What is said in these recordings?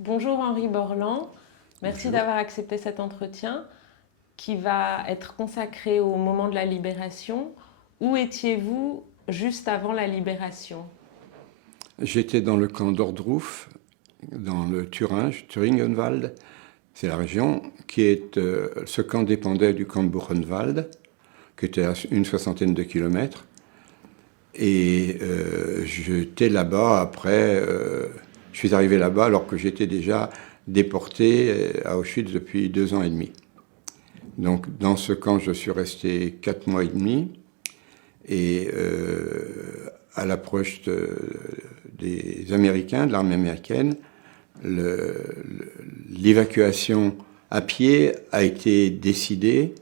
Bonjour Henri Borland, merci Bonjour. d'avoir accepté cet entretien qui va être consacré au moment de la libération. Où étiez-vous juste avant la libération? J'étais dans le camp d'Ordruf, dans le Thuringenwald, c'est la région, ce camp dépendait du camp de Buchenwald, qui était à une soixantaine de kilomètres. Et j'étais là-bas je suis arrivé là-bas alors que j'étais déjà déporté à Auschwitz depuis 2 ans et demi. Donc dans ce camp, je suis resté 4 mois et demi. Et à l'approche des Américains, de l'armée américaine, l'évacuation à pied a été décidée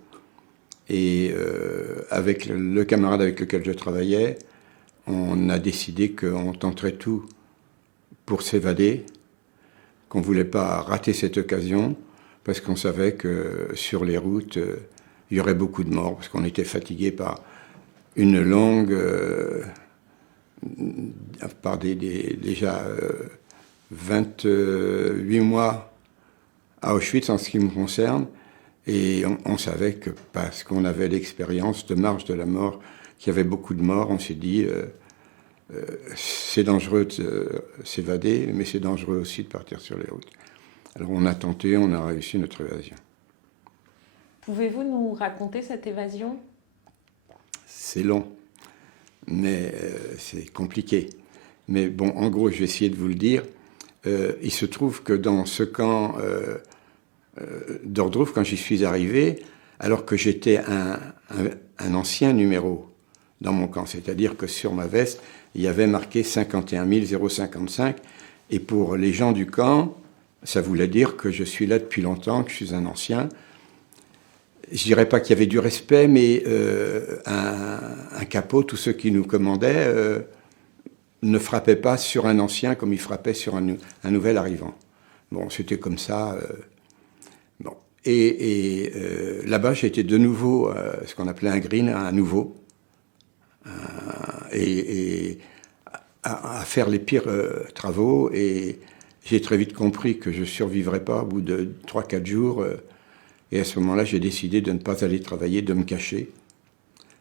et avec le camarade avec lequel je travaillais, on a décidé qu'on tenterait tout pour s'évader, qu'on ne voulait pas rater cette occasion parce qu'on savait que sur les routes, il y aurait beaucoup de morts parce qu'on était fatigué par une longue, par déjà 28 mois à Auschwitz en ce qui me concerne. Et on savait que parce qu'on avait l'expérience de marche de la mort, qu'il y avait beaucoup de morts, on s'est dit c'est dangereux de s'évader, mais c'est dangereux aussi de partir sur les routes. Alors on a tenté, on a réussi notre évasion. Pouvez-vous nous raconter cette évasion? C'est long, mais c'est compliqué. Mais bon, en gros, je vais essayer de vous le dire. Il se trouve que dans ce camp d'Ordruf, quand j'y suis arrivé, alors que j'étais un ancien numéro dans mon camp, c'est-à-dire que sur ma veste, il y avait marqué 51 055, et pour les gens du camp, ça voulait dire que je suis là depuis longtemps, que je suis un ancien. Je dirais pas qu'il y avait du respect, mais un capot, tous ceux qui nous commandaient, ne frappaient pas sur un ancien comme ils frappaient sur un nouvel arrivant. Bon, c'était comme ça. Bon. Et là-bas, j'étais de nouveau ce qu'on appelait un green, un nouveau, et à faire les pires travaux. Et j'ai très vite compris que je ne survivrais pas au bout de 3-4 jours. Et à ce moment-là, j'ai décidé de ne pas aller travailler, de me cacher.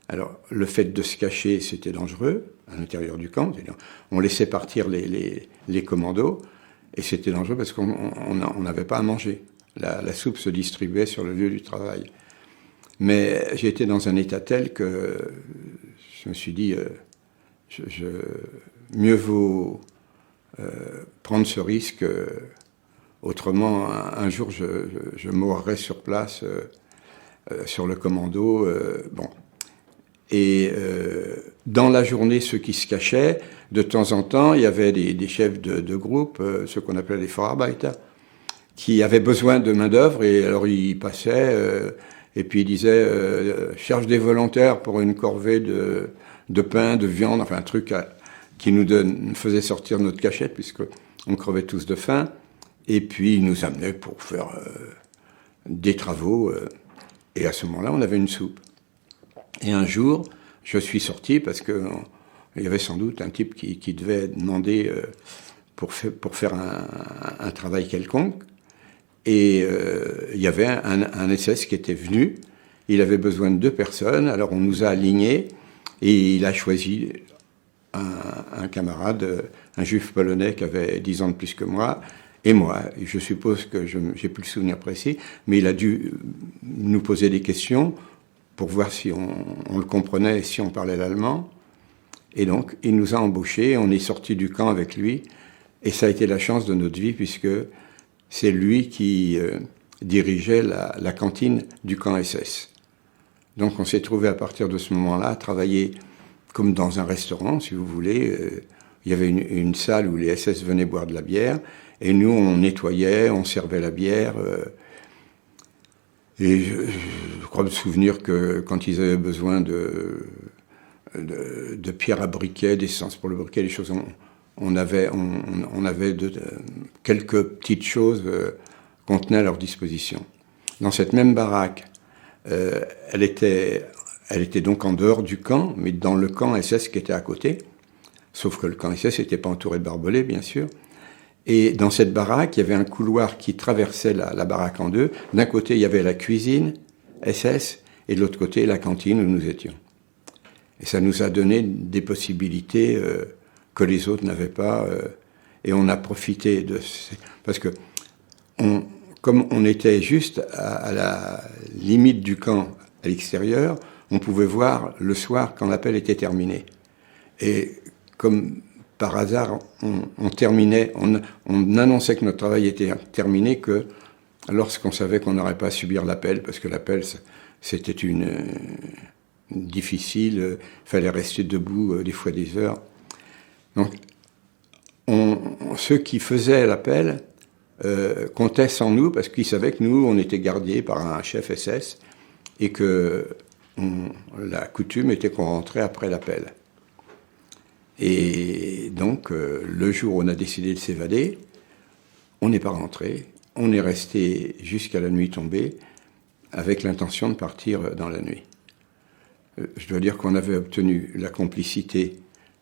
Alors, le fait de se cacher, c'était dangereux à l'intérieur du camp. On laissait partir les commandos, et c'était dangereux parce qu'on n'avait pas à manger. La soupe se distribuait sur le lieu du travail. Mais j'étais dans un état tel que je me suis dit, mieux vaut prendre ce risque. Autrement, un jour, je mourrais sur place, sur le commando. Bon. Et dans la journée, ceux qui se cachaient, de temps en temps, il y avait des chefs de groupe, ceux qu'on appelait les Vorarbeiter, qui avaient besoin de main-d'œuvre. Et alors, ils passaient, et puis ils disaient cherche des volontaires pour une corvée de pain, de viande, enfin un truc qui nous faisait sortir notre cachette, puisqu'on crevait tous de faim. Et puis, ils nous amenaient pour faire des travaux. Et à ce moment-là, on avait une soupe. Et un jour, je suis sorti parce qu'il y avait sans doute un type qui devait demander pour faire un travail quelconque. Et il y avait un SS qui était venu. Il avait besoin de 2 personnes. Alors on nous a alignés. Et il a choisi un camarade, un juif polonais qui avait 10 ans de plus que moi, et moi. Et je suppose que je n'ai plus le souvenir précis, mais il a dû nous poser des questions pour voir si on le comprenait et si on parlait l'allemand. Et donc, il nous a embauchés, on est sorti du camp avec lui, et ça a été la chance de notre vie, puisque c'est lui qui dirigeait la cantine du camp SS. Donc on s'est trouvé à partir de ce moment-là à travailler comme dans un restaurant, si vous voulez. Il y avait une salle où les SS venaient boire de la bière, et nous, on nettoyait, on servait la bière. Et je crois me souvenir que quand ils avaient besoin de pierres à briquet, d'essence pour le briquet, des choses, on avait quelques petites choses qu'on tenait à leur disposition. Dans cette même baraque, elle était donc en dehors du camp, mais dans le camp SS qui était à côté, sauf que le camp SS n'était pas entouré de barbelés, bien sûr. Et dans cette baraque, il y avait un couloir qui traversait la baraque en deux. D'un côté, il y avait la cuisine SS, et de l'autre côté, la cantine où nous étions. Et ça nous a donné des possibilités que les autres n'avaient pas. Et on a profité de... Parce que, comme on était juste à la limite du camp à l'extérieur, on pouvait voir le soir quand l'appel était terminé. Et comme par hasard, on terminait, on annonçait que notre travail était terminé que lorsqu'on savait qu'on n'aurait pas à subir l'appel, parce que l'appel, c'était difficile, il fallait rester debout des fois des heures. Donc, ceux qui faisaient l'appel comptaient sans nous, parce qu'ils savaient que nous, on était gardés par un chef SS, et que la coutume était qu'on rentrait après l'appel. Et donc, le jour où on a décidé de s'évader, on n'est pas rentré. On est resté jusqu'à la nuit tombée avec l'intention de partir dans la nuit. Je dois dire qu'on avait obtenu la complicité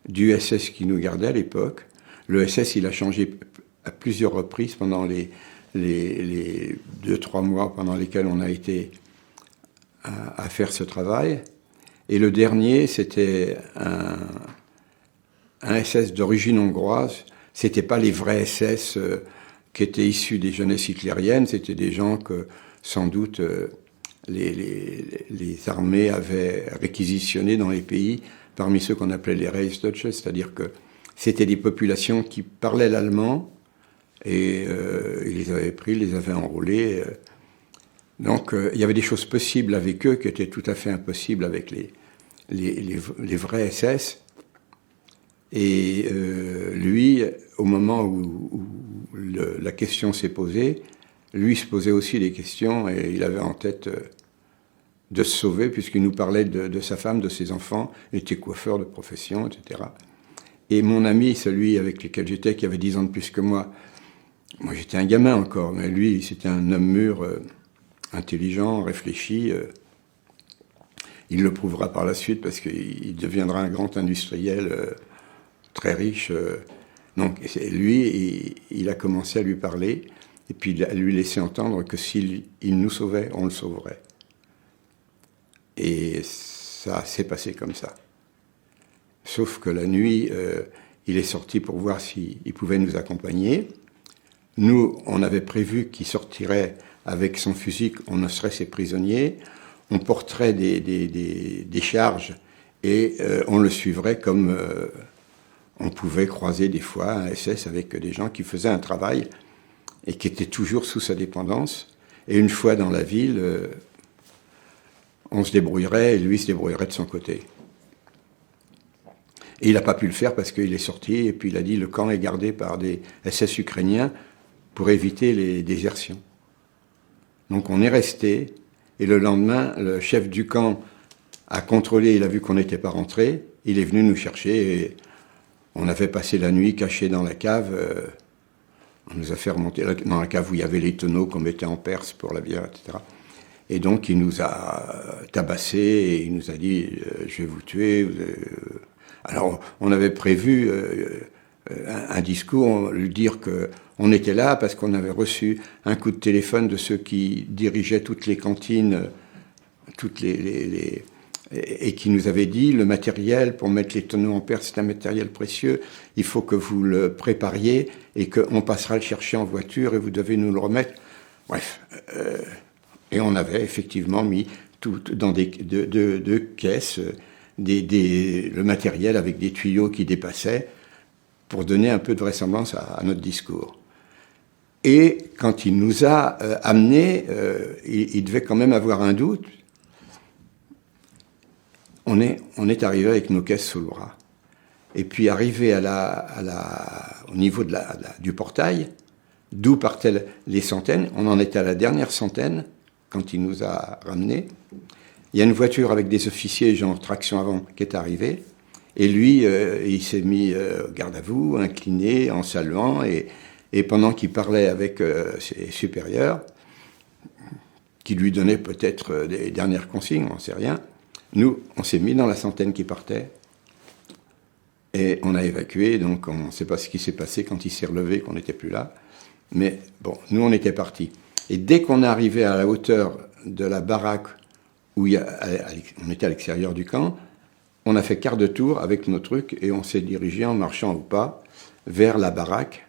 du SS qui nous gardait à l'époque. Le SS, il a changé à plusieurs reprises pendant les 2-3 mois pendant lesquels on a été à faire ce travail. Et le dernier, c'était un SS d'origine hongroise. Ce n'étaient pas les vrais SS qui étaient issus des jeunesses hitlériennes, c'était des gens que, sans doute, les armées avaient réquisitionnés dans les pays, parmi ceux qu'on appelait les Reichsdeutsche, c'est-à-dire que c'était des populations qui parlaient l'allemand, et ils les avaient pris, les avaient enrôlés. Donc, il y avait des choses possibles avec eux qui étaient tout à fait impossibles avec les vrais SS. Et lui, au moment où la question s'est posée, lui se posait aussi des questions et il avait en tête de se sauver puisqu'il nous parlait de sa femme, de ses enfants, il était coiffeur de profession, etc. Et mon ami, celui avec lequel j'étais, qui avait 10 ans de plus que moi j'étais un gamin encore, mais lui, c'était un homme mûr, intelligent, réfléchi. Il le prouvera par la suite parce qu'il deviendra un grand industriel très riche. Donc lui, il a commencé à lui parler et puis à lui laisser entendre que s'il nous sauvait, on le sauverait. Et ça s'est passé comme ça. Sauf que la nuit, il est sorti pour voir s'il pouvait nous accompagner. Nous, on avait prévu qu'il sortirait avec son fusil, on serait ses prisonniers, on porterait des charges et on le suivrait comme on pouvait croiser des fois un SS avec des gens qui faisaient un travail et qui étaient toujours sous sa dépendance. Et une fois dans la ville, on se débrouillerait et lui se débrouillerait de son côté. Et il n'a pas pu le faire parce qu'il est sorti et puis il a dit le camp est gardé par des SS ukrainiens pour éviter les désertions. Donc on est resté et le lendemain, le chef du camp a contrôlé, il a vu qu'on n'était pas rentré, il est venu nous chercher et on avait passé la nuit caché dans la cave. On nous a fait remonter dans la cave où il y avait les tonneaux qu'on mettait en Perse pour la bière, etc. Et donc il nous a tabassés et il nous a dit je vais vous tuer. Alors on avait prévu un discours, lui dire qu'on était là parce qu'on avait reçu un coup de téléphone de ceux qui dirigeaient toutes les cantines, et qui nous avaient dit le matériel pour mettre les tonneaux en Perse, c'est un matériel précieux, il faut que vous le prépariez et qu'on passera le chercher en voiture et vous devez nous le remettre. Bref, et on avait effectivement mis tout dans deux caisses le matériel avec des tuyaux qui dépassaient pour donner un peu de vraisemblance à notre discours. Et quand il nous a amenés, il devait quand même avoir un doute. On est arrivé avec nos caisses sous le bras. Et puis arrivé au niveau du portail, d'où partaient les centaines, on en était à la dernière centaine quand il nous a ramenés. Il y a une voiture avec des officiers, genre traction avant, qui est arrivée. Et lui, il s'est mis garde à vous, incliné, en saluant. Et pendant qu'il parlait avec ses supérieurs, qui lui donnaient peut-être des dernières consignes, on ne sait rien, nous, on s'est mis dans la centaine qui partait. Et on a évacué, donc on ne sait pas ce qui s'est passé quand il s'est relevé, qu'on n'était plus là. Mais bon, nous, on était partis. Et dès qu'on est arrivé à la hauteur de la baraque, où on était à l'extérieur du camp, on a fait quart de tour avec nos trucs et on s'est dirigé en marchant au pas vers la baraque.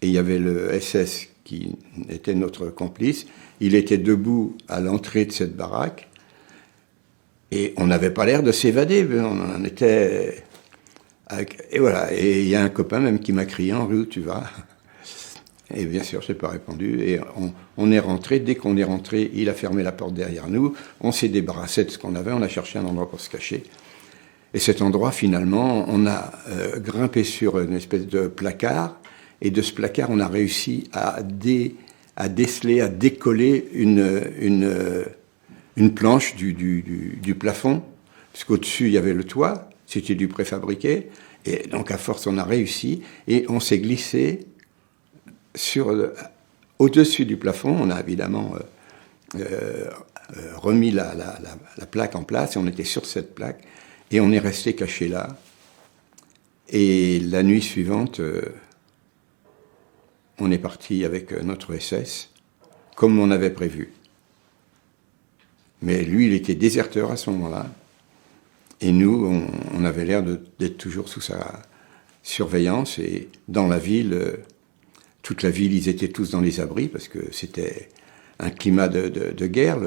Et il y avait le SS qui était notre complice. Il était debout à l'entrée de cette baraque. Et on n'avait pas l'air de s'évader. On en était... Et voilà. Et il y a un copain même qui m'a crié « En rue, où tu vas ?» Et bien sûr, je n'ai pas répondu. Et on est rentré. Dès qu'on est rentré, il a fermé la porte derrière nous. On s'est débarrassé de ce qu'on avait. On a cherché un endroit pour se cacher. Et cet endroit, finalement, on a grimpé sur une espèce de placard. Et de ce placard, on a réussi à déceler, à décoller une planche du plafond. Parce qu'au-dessus, il y avait le toit. C'était du préfabriqué. Et donc, à force, on a réussi. Et on s'est glissé au-dessus du plafond. On a évidemment remis la plaque en place. Et on était sur cette plaque. Et on est resté caché là. Et la nuit suivante, on est parti avec notre SS, comme on avait prévu. Mais lui, il était déserteur à ce moment-là. Et nous, on avait l'air d'être toujours sous sa surveillance. Et dans la ville, toute la ville, ils étaient tous dans les abris, parce que c'était un climat de guerre.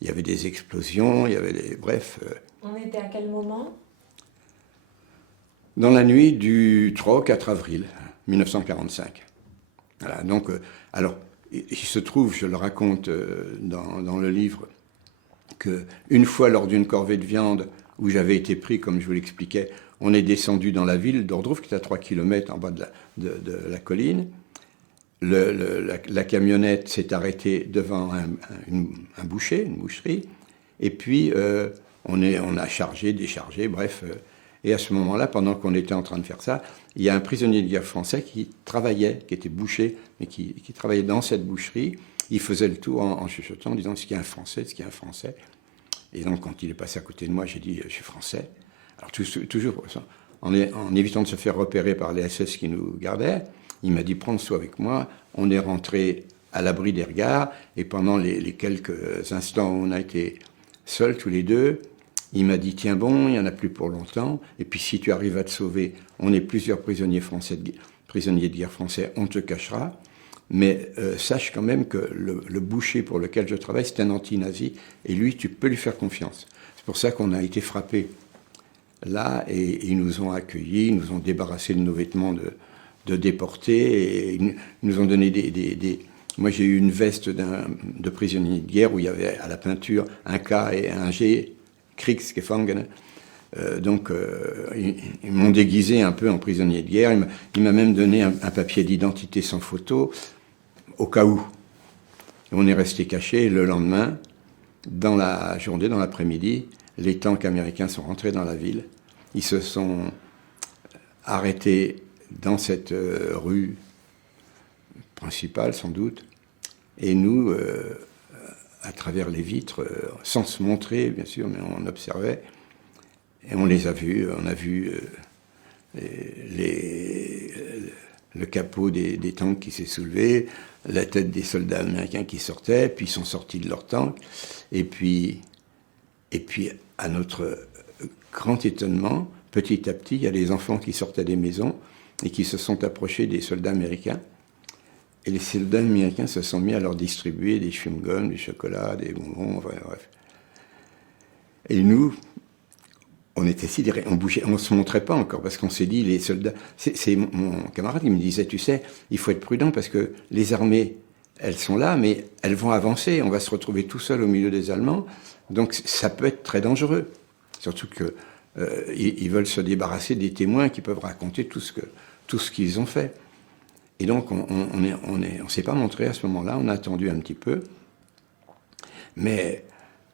Il y avait des explosions, il y avait des... Bref... On était à quel moment? Dans la nuit du 3 au 4 avril 1945. Voilà, donc, alors, il se trouve, je le raconte dans le livre, qu'une fois lors d'une corvée de viande où j'avais été pris, comme je vous l'expliquais, on est descendu dans la ville d'Ordruf, qui est à 3 km en bas de la colline. La camionnette s'est arrêtée devant un boucher, une boucherie, et puis on a chargé, déchargé, bref. Et à ce moment-là, pendant qu'on était en train de faire ça, il y a un prisonnier de guerre français qui travaillait, qui était boucher, mais qui travaillait dans cette boucherie. Il faisait le tour en chuchotant, en disant « Est-ce qu'il y a un Français ? Est-ce qu'il y a un Français ?» Et donc, quand il est passé à côté de moi, j'ai dit « Je suis français ». Alors, toujours en évitant de se faire repérer par les SS qui nous gardaient, il m'a dit « Prends soin avec moi ». On est rentré à l'abri des regards, et pendant les quelques instants où on a été seuls, tous les deux, il m'a dit « Tiens bon, il n'y en a plus pour longtemps, et puis si tu arrives à te sauver, on est plusieurs prisonniers de guerre français, on te cachera. Mais sache quand même que le boucher pour lequel je travaille, c'est un anti-nazi, et lui, tu peux lui faire confiance. » C'est pour ça qu'on a été frappés là, et ils nous ont accueillis, ils nous ont débarrassé de nos vêtements de déportés, et ils nous ont donné Moi, j'ai eu une veste de prisonnier de guerre où il y avait à la peinture un K et un G, Kriegsgefangene. Donc, ils m'ont déguisé un peu en prisonnier de guerre. Il m'a même donné un papier d'identité sans photo, au cas où. Et on est resté cachés. Le lendemain, dans la journée, dans l'après-midi, les tanks américains sont rentrés dans la ville. Ils se sont arrêtés dans cette rue principale, sans doute. Et nous, à travers les vitres, sans se montrer, bien sûr, mais on observait. Et on les a vus. On a vu le capot des tanks qui s'est soulevé, la tête des soldats américains qui sortaient, puis ils sont sortis de leur tank. Et puis, à notre grand étonnement, petit à petit, il y a des enfants qui sortaient des maisons et qui se sont approchés des soldats américains. Et les soldats américains se sont mis à leur distribuer des chewing-gums, du chocolat, des bonbons, enfin, bref. Et nous, on était sidérés, on bougeait, on ne se montrait pas encore, parce qu'on s'est dit, les soldats... C'est mon camarade qui me disait, tu sais, il faut être prudent, parce que les armées, elles sont là, mais elles vont avancer, on va se retrouver tout seul au milieu des Allemands, donc ça peut être très dangereux. Surtout qu'ils veulent se débarrasser des témoins qui peuvent raconter tout ce qu'ils ont fait. Et donc, on ne s'est pas montré à ce moment-là, on a attendu un petit peu, mais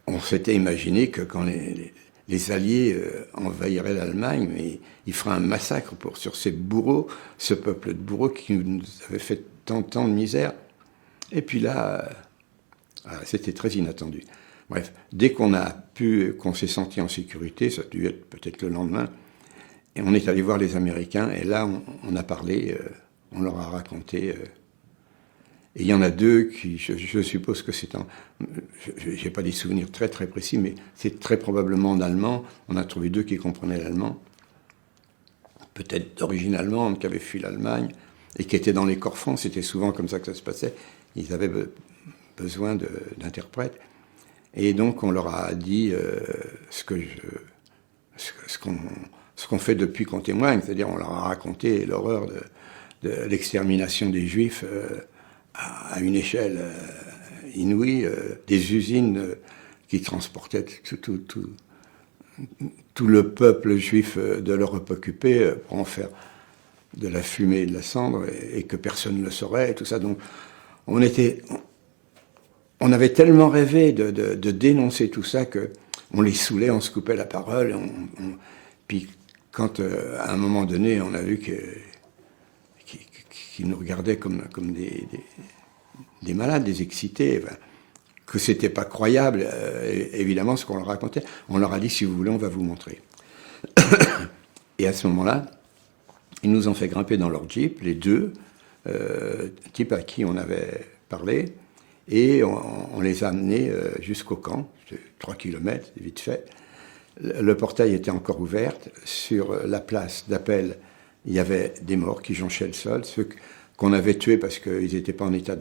on s'était imaginé que quand les Alliés envahiraient l'Allemagne, mais ils feraient un massacre sur ces bourreaux, ce peuple de bourreaux qui nous avait fait tant de misère. Et puis là, c'était très inattendu. Bref, dès qu'on s'est senti en sécurité, ça a dû être peut-être le lendemain, Et on est allé voir les Américains, et là, on a parlé, on leur a raconté. Et il y en a deux qui, je suppose que c'est un... Je n'ai pas des souvenirs très très précis, mais c'est très probablement en allemand. On a trouvé deux qui comprenaient l'allemand, peut-être d'origine allemande, qui avaient fui l'Allemagne, et qui étaient dans les corps francs. C'était souvent comme ça que ça se passait. Ils avaient besoin d'interprètes. Et donc, on leur a dit ce qu'on fait depuis qu'on témoigne. C'est-à-dire, on leur a raconté l'horreur de l'extermination des Juifs à une échelle inouïe, des usines qui transportaient tout le peuple juif de l'Europe occupée pour en faire de la fumée et de la cendre, et que personne ne le saurait, et tout ça. Donc, on avait tellement rêvé de dénoncer tout ça qu'on les saoulait, on se coupait la parole. Puis quand, à un moment donné, on a vu qu'ils nous regardaient comme des malades, des excités, que c'était pas croyable, évidemment, ce qu'on leur racontait. On leur a dit, si vous voulez, on va vous montrer. Et à ce moment-là, ils nous ont fait grimper dans leur Jeep, les deux, types à qui on avait parlé, et on les a amenés jusqu'au camp, 3 kilomètres, vite fait. Le portail était encore ouvert. Sur la place d'appel, il y avait des morts qui jonchaient le sol, ceux qu'on avait tués parce qu'ils n'étaient pas en état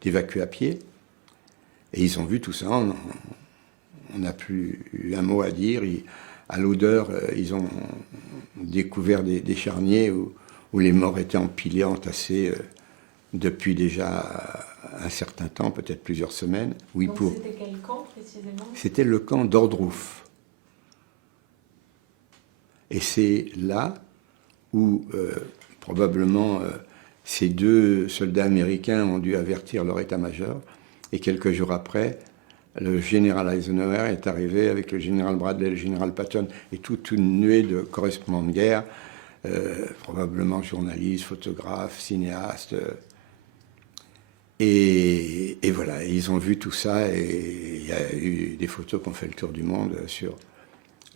d'évacuer à pied. Et ils ont vu tout ça. On n'a plus eu un mot à dire. À l'odeur, ils ont découvert des charniers où les morts étaient empilés, entassés depuis déjà un certain temps, peut-être plusieurs semaines. Donc c'était quel camp précisément ? C'était le camp d'Ordroof. Et c'est là où probablement ces deux soldats américains ont dû avertir leur état-major. Et quelques jours après, le général Eisenhower est arrivé avec le général Bradley, le général Patton et toute une nuée de correspondants de guerre, probablement journalistes, photographes, cinéastes. Et voilà, ils ont vu tout ça, et il y a eu des photos qui ont fait le tour du monde sur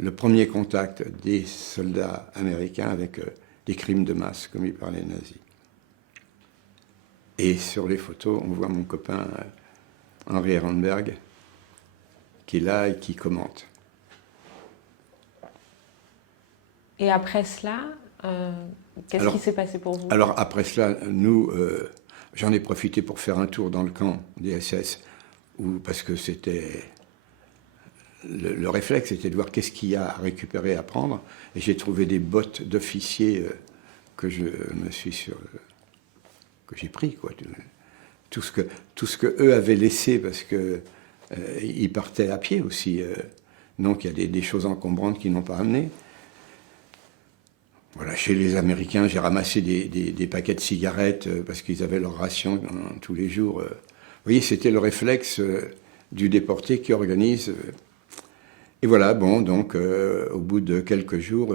le premier contact des soldats américains avec des crimes de masse, comme ils parlaient nazis. Et sur les photos, on voit mon copain Henri Ehrenberg, qui est là et qui commente. Et après cela, qu'est-ce qui s'est passé pour vous ? Alors après cela, nous, j'en ai profité pour faire un tour dans le camp des SS, parce que c'était... Le réflexe était de voir qu'est-ce qu'il y a à récupérer, à prendre. Et j'ai trouvé des bottes d'officiers que j'ai pris, quoi. Tout ce que eux avaient laissé, parce qu'ils partaient à pied aussi. Donc il y a des choses encombrantes qu'ils n'ont pas amenées. Voilà, chez les Américains, j'ai ramassé des paquets de cigarettes parce qu'ils avaient leur ration tous les jours. Vous voyez, c'était le réflexe du déporté qui organise. Et voilà, bon, donc au bout de quelques jours,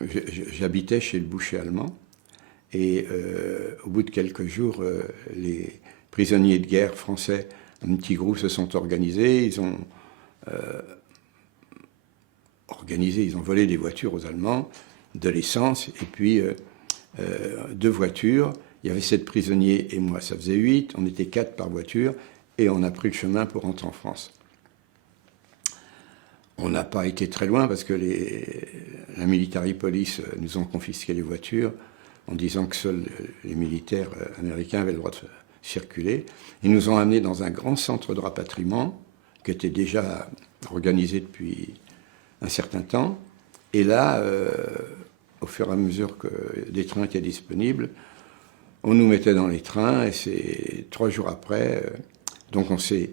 j'habitais chez le boucher allemand. Et au bout de quelques jours, les prisonniers de guerre français, un petit groupe, se sont organisés. Ils ont ils ont volé des voitures aux Allemands, de l'essence, et puis 2 voitures. Il y avait 7 prisonniers et moi, ça faisait 8. On était 4 par voiture, et on a pris le chemin pour rentrer en France. On n'a pas été très loin parce que la military police nous ont confisqué les voitures en disant que seuls les militaires américains avaient le droit de circuler. Ils nous ont amenés dans un grand centre de rapatriement qui était déjà organisé depuis un certain temps. Et là, au fur et à mesure que des trains étaient disponibles, on nous mettait dans les trains, et c'est 3 jours après. Donc on s'est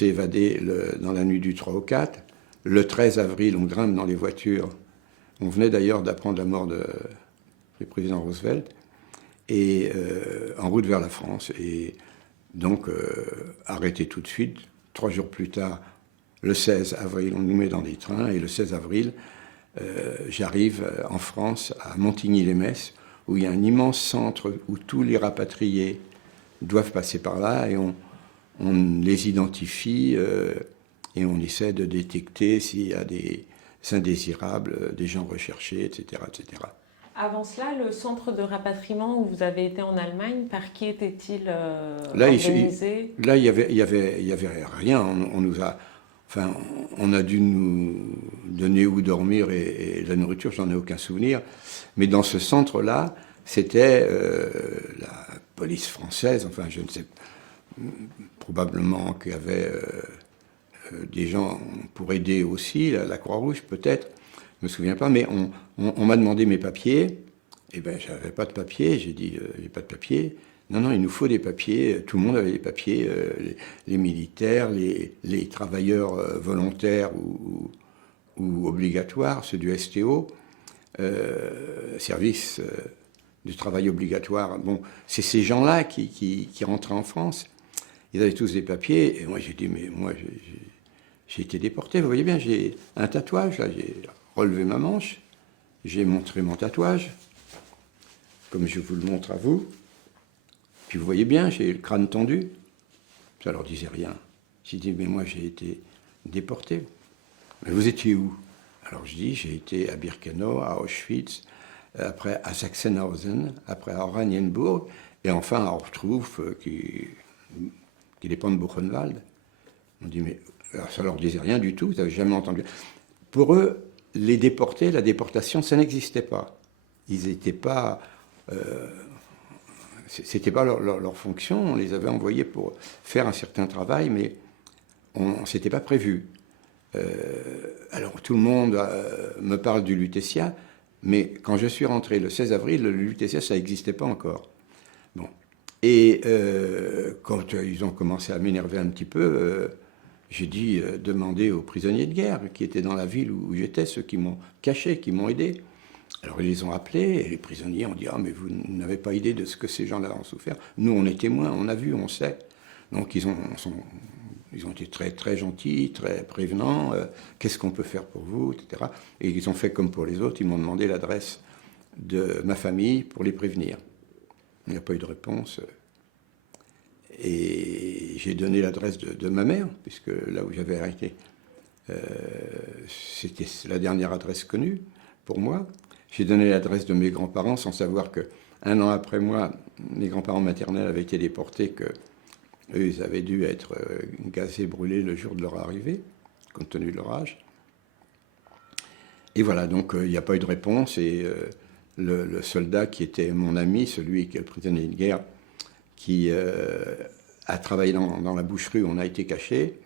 évadé dans la nuit du 3 au 4. Le 13 avril, on grimpe dans les voitures. On venait d'ailleurs d'apprendre la mort du président Roosevelt, et en route vers la France. Et donc, arrêté tout de suite. 3 jours plus tard, le 16 avril, on nous met dans des trains. Et le 16 avril, j'arrive en France, à Montigny-les-Metz, où il y a un immense centre où tous les rapatriés doivent passer par là. Et on les identifie... et on essaie de détecter s'il y a des indésirables, des gens recherchés, etc., etc. Avant cela, le centre de rapatriement où vous avez été en Allemagne, par qui était-il Là, organisé? là, il y avait rien. On nous a, enfin, on a dû nous donner où dormir et la nourriture, j'en ai aucun souvenir. Mais dans ce centre-là, c'était la police française, enfin, je ne sais, probablement qu'il y avait des gens pour aider aussi, la Croix-Rouge peut-être, je ne me souviens pas, mais on m'a demandé mes papiers. Eh bien, j'avais pas de papiers. J'ai dit, j'ai pas de papiers. Non, non, il nous faut des papiers. Tout le monde avait des papiers, les militaires, les travailleurs volontaires ou obligatoires, ceux du STO, service du travail obligatoire. Bon, c'est ces gens-là qui rentraient en France. Ils avaient tous des papiers. Et moi, j'ai dit, mais moi, j'ai été déporté. Vous voyez bien, j'ai un tatouage. Là, j'ai relevé ma manche. J'ai montré mon tatouage, comme je vous le montre à vous. Puis vous voyez bien, j'ai le crâne tendu. Ça leur disait rien. J'ai dit, mais moi, j'ai été déporté. Mais vous étiez où? Alors je dis, j'ai été à Birkenau, à Auschwitz, après à Sachsenhausen, après à Oranienburg, et enfin à Ortruf, qui dépend de Buchenwald. On dit, mais alors, ça leur disait rien du tout, vous n'avez jamais entendu. Pour eux, les déportés, la déportation, ça n'existait pas. Ils n'étaient pas... c'était pas leur fonction, on les avait envoyés pour faire un certain travail, mais c'était pas prévu. Alors tout le monde me parle du Lutetia, mais quand je suis rentré le 16 avril, le Lutetia, ça n'existait pas encore. Bon. Et quand ils ont commencé à m'énerver un petit peu, j'ai dit demander aux prisonniers de guerre qui étaient dans la ville où j'étais, ceux qui m'ont caché, qui m'ont aidé. Alors ils les ont appelés et les prisonniers ont dit « Ah, mais vous n'avez pas idée de ce que ces gens-là ont souffert. Nous, on est témoins, on a vu, on sait. » Donc ils ont été très, très gentils, très prévenants. Qu'est-ce qu'on peut faire pour vous, etc. Et ils ont fait comme pour les autres. Ils m'ont demandé l'adresse de ma famille pour les prévenir. Il n'y a pas eu de réponse. Et j'ai donné l'adresse de ma mère, puisque là où j'avais arrêté, c'était la dernière adresse connue pour moi. J'ai donné l'adresse de mes grands-parents sans savoir qu'un an après moi, mes grands-parents maternels avaient été déportés, qu'eux, ils avaient dû être gazés, brûlés le jour de leur arrivée, compte tenu de leur âge. Et voilà, donc il n'y a pas eu de réponse. Et le soldat qui était mon ami, celui qui est le prisonnier de guerre, qui a travaillé dans la boucherie où on a été caché,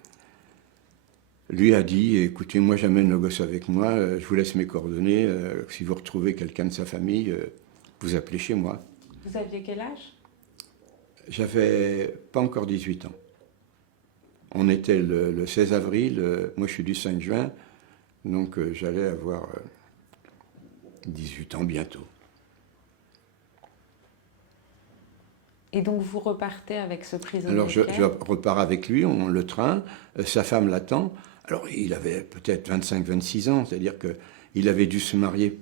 lui a dit, écoutez, moi j'amène le gosse avec moi, je vous laisse mes coordonnées, si vous retrouvez quelqu'un de sa famille, vous appelez chez moi. Vous aviez quel âge? J'avais pas encore 18 ans. On était le 16 avril, moi je suis du 5 juin, donc j'allais avoir 18 ans bientôt. Et donc vous repartez avec ce prisonnier? Alors je repars avec lui, on le train, sa femme l'attend. Alors il avait peut-être 25-26 ans, c'est-à-dire qu'il avait dû se marier,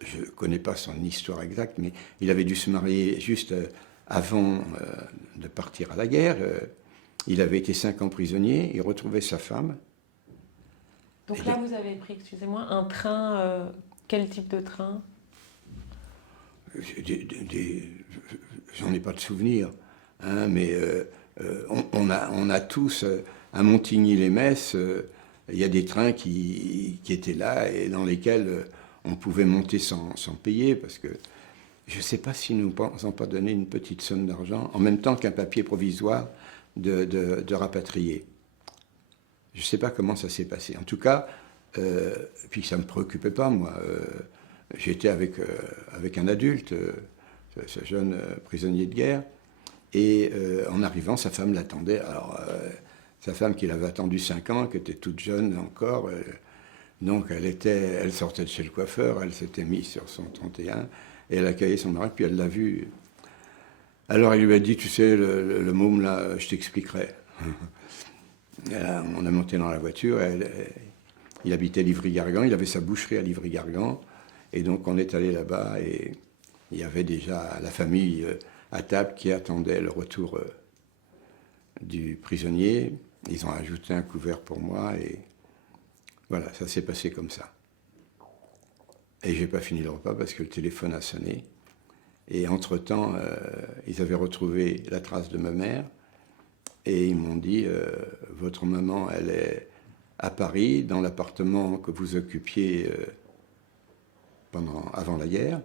je ne connais pas son histoire exacte, mais il avait dû se marier juste avant de partir à la guerre. Il avait été 5 ans prisonnier, il retrouvait sa femme. Donc là vous avez pris, excusez-moi, un train, quel type de train? J'en ai pas de souvenir, hein, mais on a tous, à Montigny-les-Metz, il y a des trains qui étaient là et dans lesquels on pouvait monter sans payer, parce que je ne sais pas s'ils nous ont pas donné une petite somme d'argent, en même temps qu'un papier provisoire de rapatrier. Je ne sais pas comment ça s'est passé. En tout cas, puis ça ne me préoccupait pas, moi. J'étais avec un adulte, ce jeune prisonnier de guerre, et en arrivant, sa femme l'attendait. Alors, sa femme qui l'avait attendu 5 ans, qui était toute jeune encore, donc elle sortait de chez le coiffeur, elle s'était mise sur son 31, et elle accueillait son mari, puis elle l'a vu. Alors il lui a dit, tu sais, le môme là, je t'expliquerai. On a monté dans la voiture, il habitait Livry-Gargan, il avait sa boucherie à Livry-Gargan, et donc on est allé là-bas, et il y avait déjà la famille à table qui attendait le retour du prisonnier. Ils ont ajouté un couvert pour moi, et voilà, ça s'est passé comme ça. Et j'ai pas fini le repas parce que le téléphone a sonné. Et entre-temps, ils avaient retrouvé la trace de ma mère. Et ils m'ont dit, votre maman, elle est à Paris, dans l'appartement que vous occupiez avant la guerre.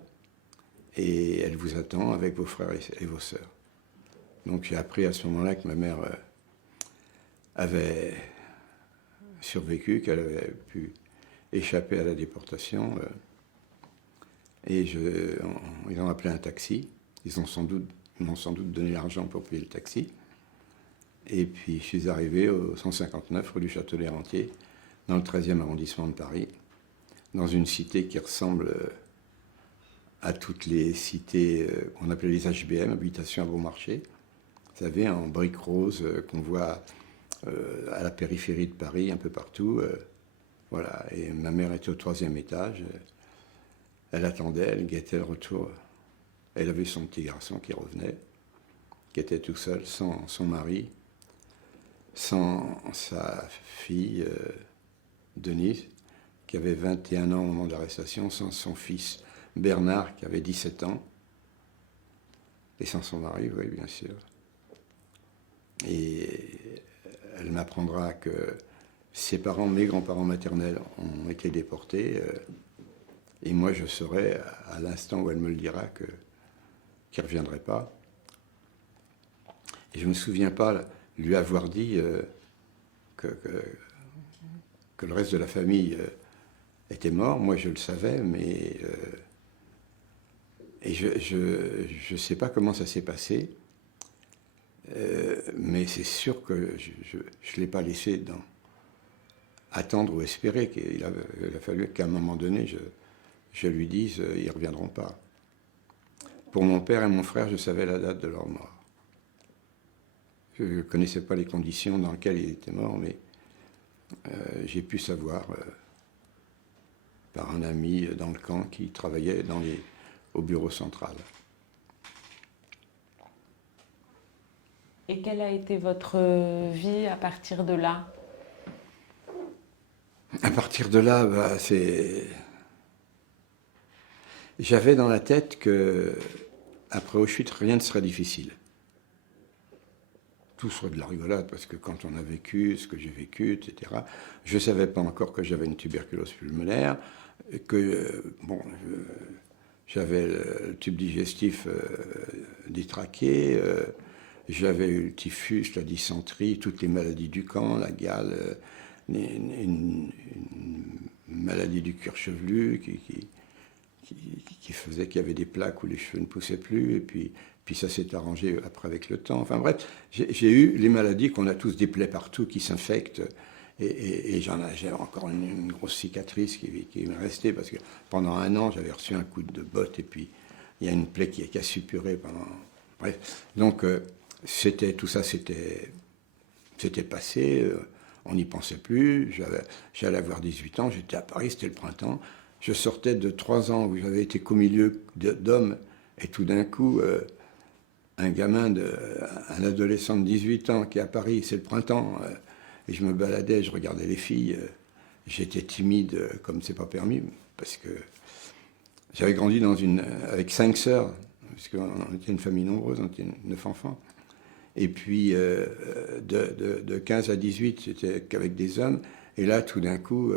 Et elle vous attend avec vos frères et vos sœurs. Donc j'ai appris à ce moment-là que ma mère avait survécu, qu'elle avait pu échapper à la déportation. Ils ont appelé un taxi. Ils m'ont sans doute donné l'argent pour payer le taxi. Et puis je suis arrivé au 159 rue du Château des Rentiers, dans le 13e arrondissement de Paris, dans une cité qui ressemble à toutes les cités qu'on appelait les HBM, habitations à bon marché. Vous savez, en briques roses qu'on voit à la périphérie de Paris, un peu partout. Voilà. Et ma mère était au 3e étage. Elle attendait, elle guettait le retour. Elle avait son petit garçon qui revenait, qui était tout seul, sans son mari, sans sa fille, Denise, qui avait 21 ans au moment de l'arrestation, sans son fils, Bernard, qui avait 17 ans, et sans son mari, oui, bien sûr. Et elle m'apprendra que ses parents, mes grands-parents maternels, ont été déportés, et moi je saurai, à l'instant où elle me le dira, qu'il ne reviendrait pas. Et je ne me souviens pas lui avoir dit que le reste de la famille était mort. Moi je le savais, mais... et je ne sais pas comment ça s'est passé, mais c'est sûr que je ne l'ai pas laissé attendre ou espérer. Il a fallu qu'à un moment donné, je lui dise ils ne reviendront pas. Pour mon père et mon frère, je savais la date de leur mort. Je ne connaissais pas les conditions dans lesquelles ils étaient morts, mais j'ai pu savoir par un ami dans le camp qui travaillait au bureau central. Et quelle a été votre vie à partir de là? À partir de là, j'avais dans la tête que après Auschwitz, rien ne serait difficile. Tout serait de la rigolade, parce que quand on a vécu ce que j'ai vécu, etc., je ne savais pas encore que j'avais une tuberculose pulmonaire, que j'avais le tube digestif détraqué, j'avais eu le typhus, la dysenterie, toutes les maladies du camp, la gale, une maladie du cuir chevelu qui faisait qu'il y avait des plaques où les cheveux ne poussaient plus, et puis ça s'est arrangé après avec le temps. Enfin bref, j'ai eu les maladies qu'on a tous, des plaies partout qui s'infectent, et j'ai encore une grosse cicatrice qui m'est restée, parce que pendant 1 an, j'avais reçu un coup de botte, et puis il y a une plaie qui a suppuré pendant... Bref, donc tout ça, c'était passé, on n'y pensait plus, j'allais avoir 18 ans, j'étais à Paris, c'était le printemps, je sortais de 3 ans où j'avais été qu'au milieu d'hommes, et tout d'un coup, un adolescent de 18 ans qui est à Paris, c'est le printemps, et je me baladais, je regardais les filles, j'étais timide comme c'est pas permis, parce que j'avais grandi avec 5 sœurs, parce qu'on était une famille nombreuse, on était 9 enfants. Et puis, de 15 à 18, c'était qu'avec des hommes. Et là, tout d'un coup,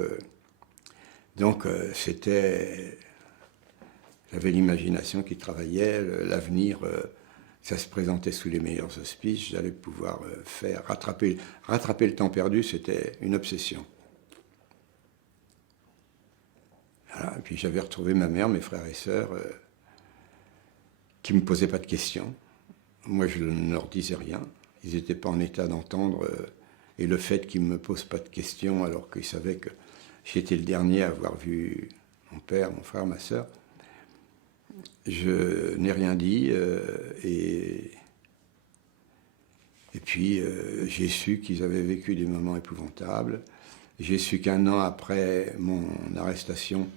j'avais l'imagination qui travaillait, l'avenir, ça se présentait sous les meilleurs auspices. J'allais pouvoir rattraper le temps perdu, c'était une obsession. Voilà. Et puis j'avais retrouvé ma mère, mes frères et sœurs, qui ne me posaient pas de questions. Moi, je ne leur disais rien. Ils n'étaient pas en état d'entendre. Et le fait qu'ils ne me posent pas de questions, alors qu'ils savaient que j'étais le dernier à avoir vu mon père, mon frère, ma sœur, je n'ai rien dit. Et puis, j'ai su qu'ils avaient vécu des moments épouvantables. J'ai su qu'1 an après mon arrestation,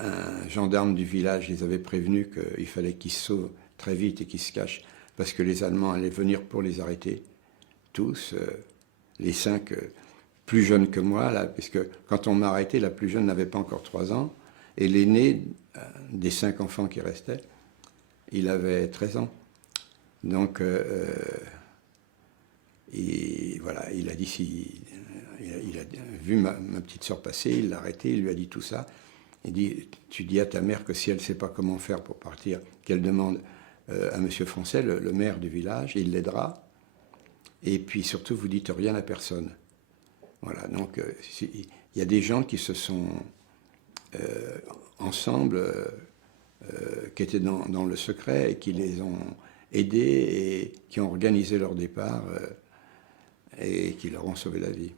un gendarme du village les avait prévenus qu'il fallait qu'ils se sauvent très vite et qu'ils se cachent, parce que les Allemands allaient venir pour les arrêter, tous, les 5 plus jeune que moi, là, puisque quand on m'a arrêté, la plus jeune n'avait pas encore 3 ans, et l'aîné, des 5 enfants qui restaient, il avait 13 ans. Donc, voilà, il a dit si... Il a vu ma petite sœur passer, il l'a arrêtée, il lui a dit tout ça. Il dit, tu dis à ta mère que si elle ne sait pas comment faire pour partir, qu'elle demande à M. Foncel, le maire du village, il l'aidera. Et puis surtout, vous dites rien à personne. Voilà, donc il y a des gens qui se sont ensemble, qui étaient dans le secret et qui les ont aidés et qui ont organisé leur départ et qui leur ont sauvé la vie.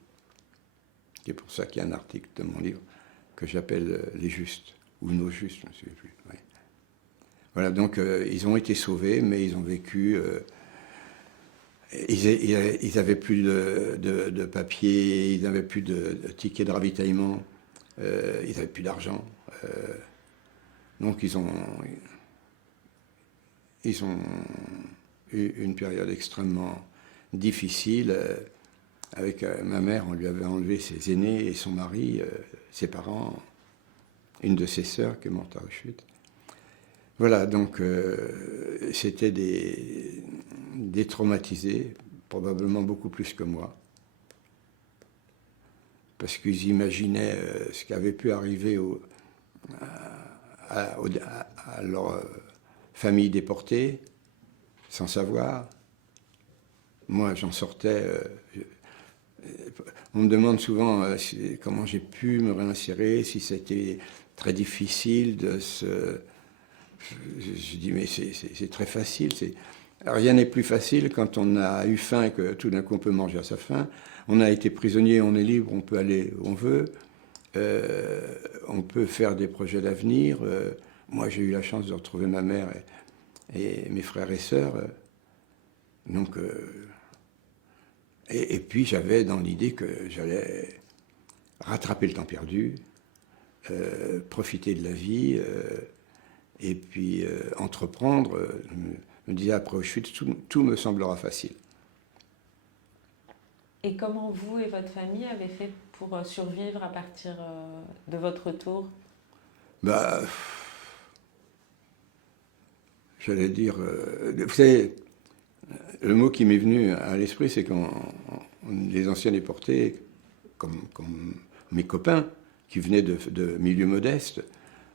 C'est pour ça qu'il y a un article de mon livre que j'appelle Les Justes, ou Nos Justes, je ne sais plus. Ouais. Voilà, donc ils ont été sauvés, mais ils ont vécu... ils n'avaient plus de papier, ils n'avaient plus de tickets de ravitaillement, ils n'avaient plus d'argent. Donc ils ont eu une période extrêmement difficile. Avec ma mère, on lui avait enlevé ses aînés et son mari, ses parents, une de ses sœurs qui est morte à Auschwitz. Voilà, donc c'était des traumatisés, probablement beaucoup plus que moi, parce qu'ils imaginaient ce qui avait pu arriver à leur famille déportée, sans savoir. Moi, j'en sortais... on me demande souvent comment j'ai pu me réinsérer, si c'était très difficile de se... Je dis, mais c'est très facile. Rien n'est plus facile quand on a eu faim et que tout d'un coup on peut manger à sa faim. On a été prisonnier, on est libre, on peut aller où on veut. On peut faire des projets d'avenir. Moi, j'ai eu la chance de retrouver ma mère et mes frères et sœurs. Donc... Et puis j'avais dans l'idée que j'allais rattraper le temps perdu, profiter de la vie, et puis entreprendre. Je me disais après Auschwitz, tout me semblera facile. Et comment vous et votre famille avez fait pour survivre à partir de votre retour? Bah, j'allais dire, vous savez, le mot qui m'est venu à l'esprit, c'est quand les anciens déportés, comme mes copains, qui venaient de milieux modestes,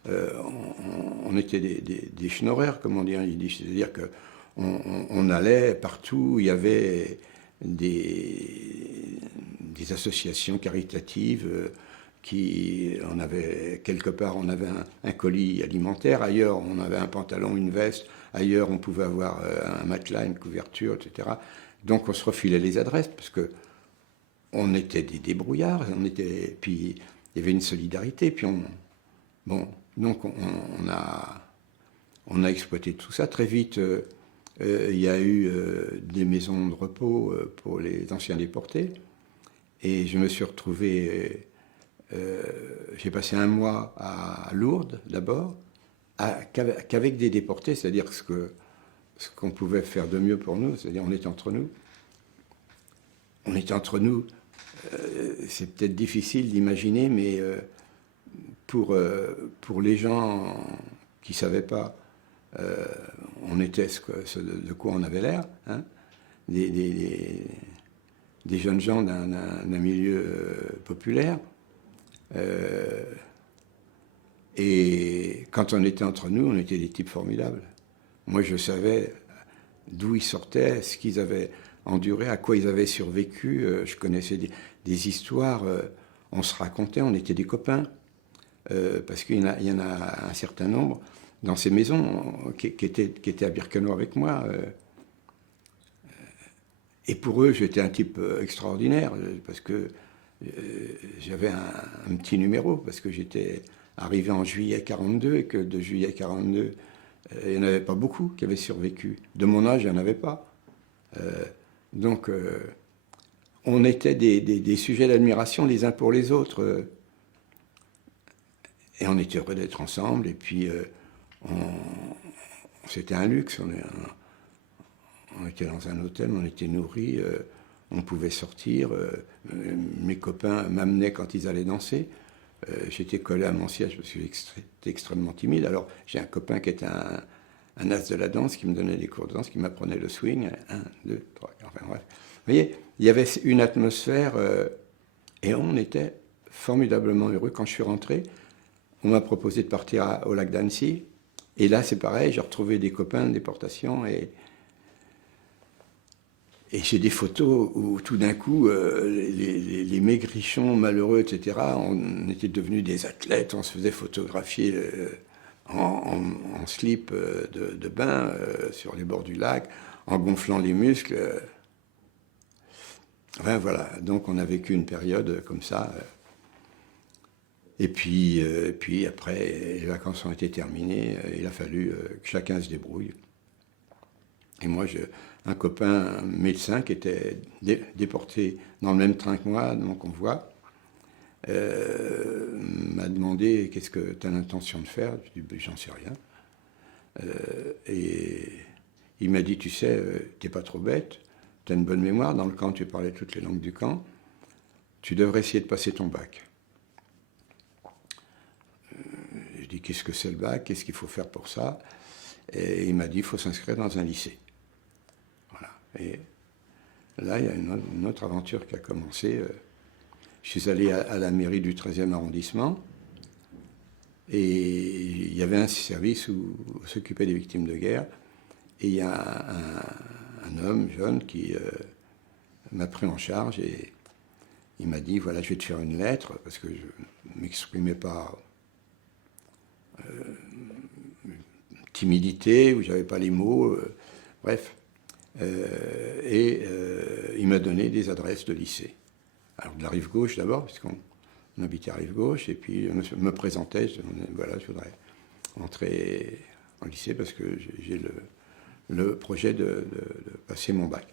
on était des schnorrers, comme on dit en yiddish. C'est-à-dire qu'on allait partout où il y avait des associations caritatives on avait quelque part, on avait un colis alimentaire, ailleurs on avait un pantalon, une veste, ailleurs on pouvait avoir un matelas, une couverture, etc. Donc on se refilait les adresses parce que on était des débrouillards, puis il y avait une solidarité, puis donc on a exploité tout ça très vite. Il y a eu des maisons de repos pour les anciens déportés, et je me suis retrouvé. J'ai passé un mois à Lourdes d'abord, qu'avec des déportés, c'est-à-dire ce qu'on pouvait faire de mieux pour nous, c'est-à-dire on était entre nous. On était entre nous, c'est peut-être difficile d'imaginer, mais pour les gens qui ne savaient pas, on était ce de quoi on avait l'air, hein, des jeunes gens d'un milieu populaire. Et quand on était entre nous, on était des types formidables. Moi, je savais d'où ils sortaient, ce qu'ils avaient enduré, à quoi ils avaient survécu. Je connaissais des histoires, on se racontait, on était des copains. Parce qu'il y en a un certain nombre dans ces maisons qui étaient à Birkenau avec moi. Et pour eux, j'étais un type extraordinaire, parce que j'avais un petit numéro, parce que j'étais arrivé en juillet 42, et que de juillet 42, il n'y en avait pas beaucoup qui avaient survécu. De mon âge, il n'y en avait pas. Donc, on était des sujets d'admiration les uns pour les autres. Et on était heureux d'être ensemble, et puis c'était un luxe. On était dans un hôtel, on était nourris, on pouvait sortir. Mes copains m'amenaient quand ils allaient danser. J'étais collé à mon siège parce que j'étais extrêmement timide. Alors, j'ai un copain qui était un as de la danse, qui me donnait des cours de danse, qui m'apprenait le swing. 1, 2, 3, enfin bref. Vous voyez, il y avait une atmosphère et on était formidablement heureux. Quand je suis rentré, on m'a proposé de partir au lac d'Annecy. Et là, c'est pareil, j'ai retrouvé des copains de déportation et j'ai des photos où tout d'un coup, les maigrichons malheureux, etc., on était devenus des athlètes, on se faisait photographier en slip de bain sur les bords du lac, en gonflant les muscles. Enfin voilà, donc on a vécu une période comme ça. Et puis après, les vacances ont été terminées, il a fallu que chacun se débrouille. Et moi, un copain médecin qui était déporté dans le même train que moi, dans mon convoi, m'a demandé qu'est-ce que tu as l'intention de faire. Je lui ai dit, j'en sais rien. Et il m'a dit, tu sais, t'es pas trop bête, tu as une bonne mémoire, dans le camp tu parlais toutes les langues du camp, tu devrais essayer de passer ton bac. Je dis, qu'est-ce que c'est le bac, qu'est-ce qu'il faut faire pour ça? Et il m'a dit, il faut s'inscrire dans un lycée. Voilà. Et là, il y a une autre aventure qui a commencé. Je suis allé à la mairie du 13e arrondissement et il y avait un service où on s'occupait des victimes de guerre. Et il y a un homme jeune qui m'a pris en charge et il m'a dit, voilà, je vais te faire une lettre parce que je ne m'exprimais pas timidité, où je n'avais pas les mots, bref. Il m'a donné des adresses de lycée. Alors de la rive gauche d'abord, puisqu'on habitait à rive gauche, et puis je me présentais, voilà, je voudrais entrer en lycée parce que j'ai le projet de passer mon bac.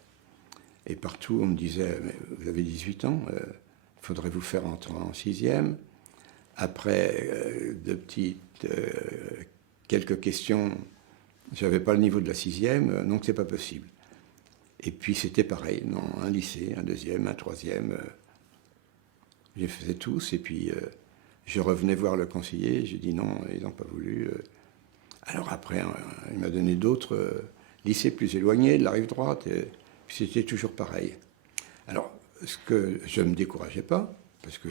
Et partout, on me disait, mais vous avez 18 ans, il faudrait vous faire entrer en 6e. Après quelques questions, je n'avais pas le niveau de la 6e, donc c'est pas possible. Et puis c'était pareil, non, un lycée, un 2e, un 3e, je les faisais tous, et puis je revenais voir le conseiller, j'ai dit non, ils n'ont pas voulu. Alors après, il m'a donné d'autres lycées plus éloignés, de la rive droite, et puis c'était toujours pareil. Alors, ce que je ne me décourageais pas, parce que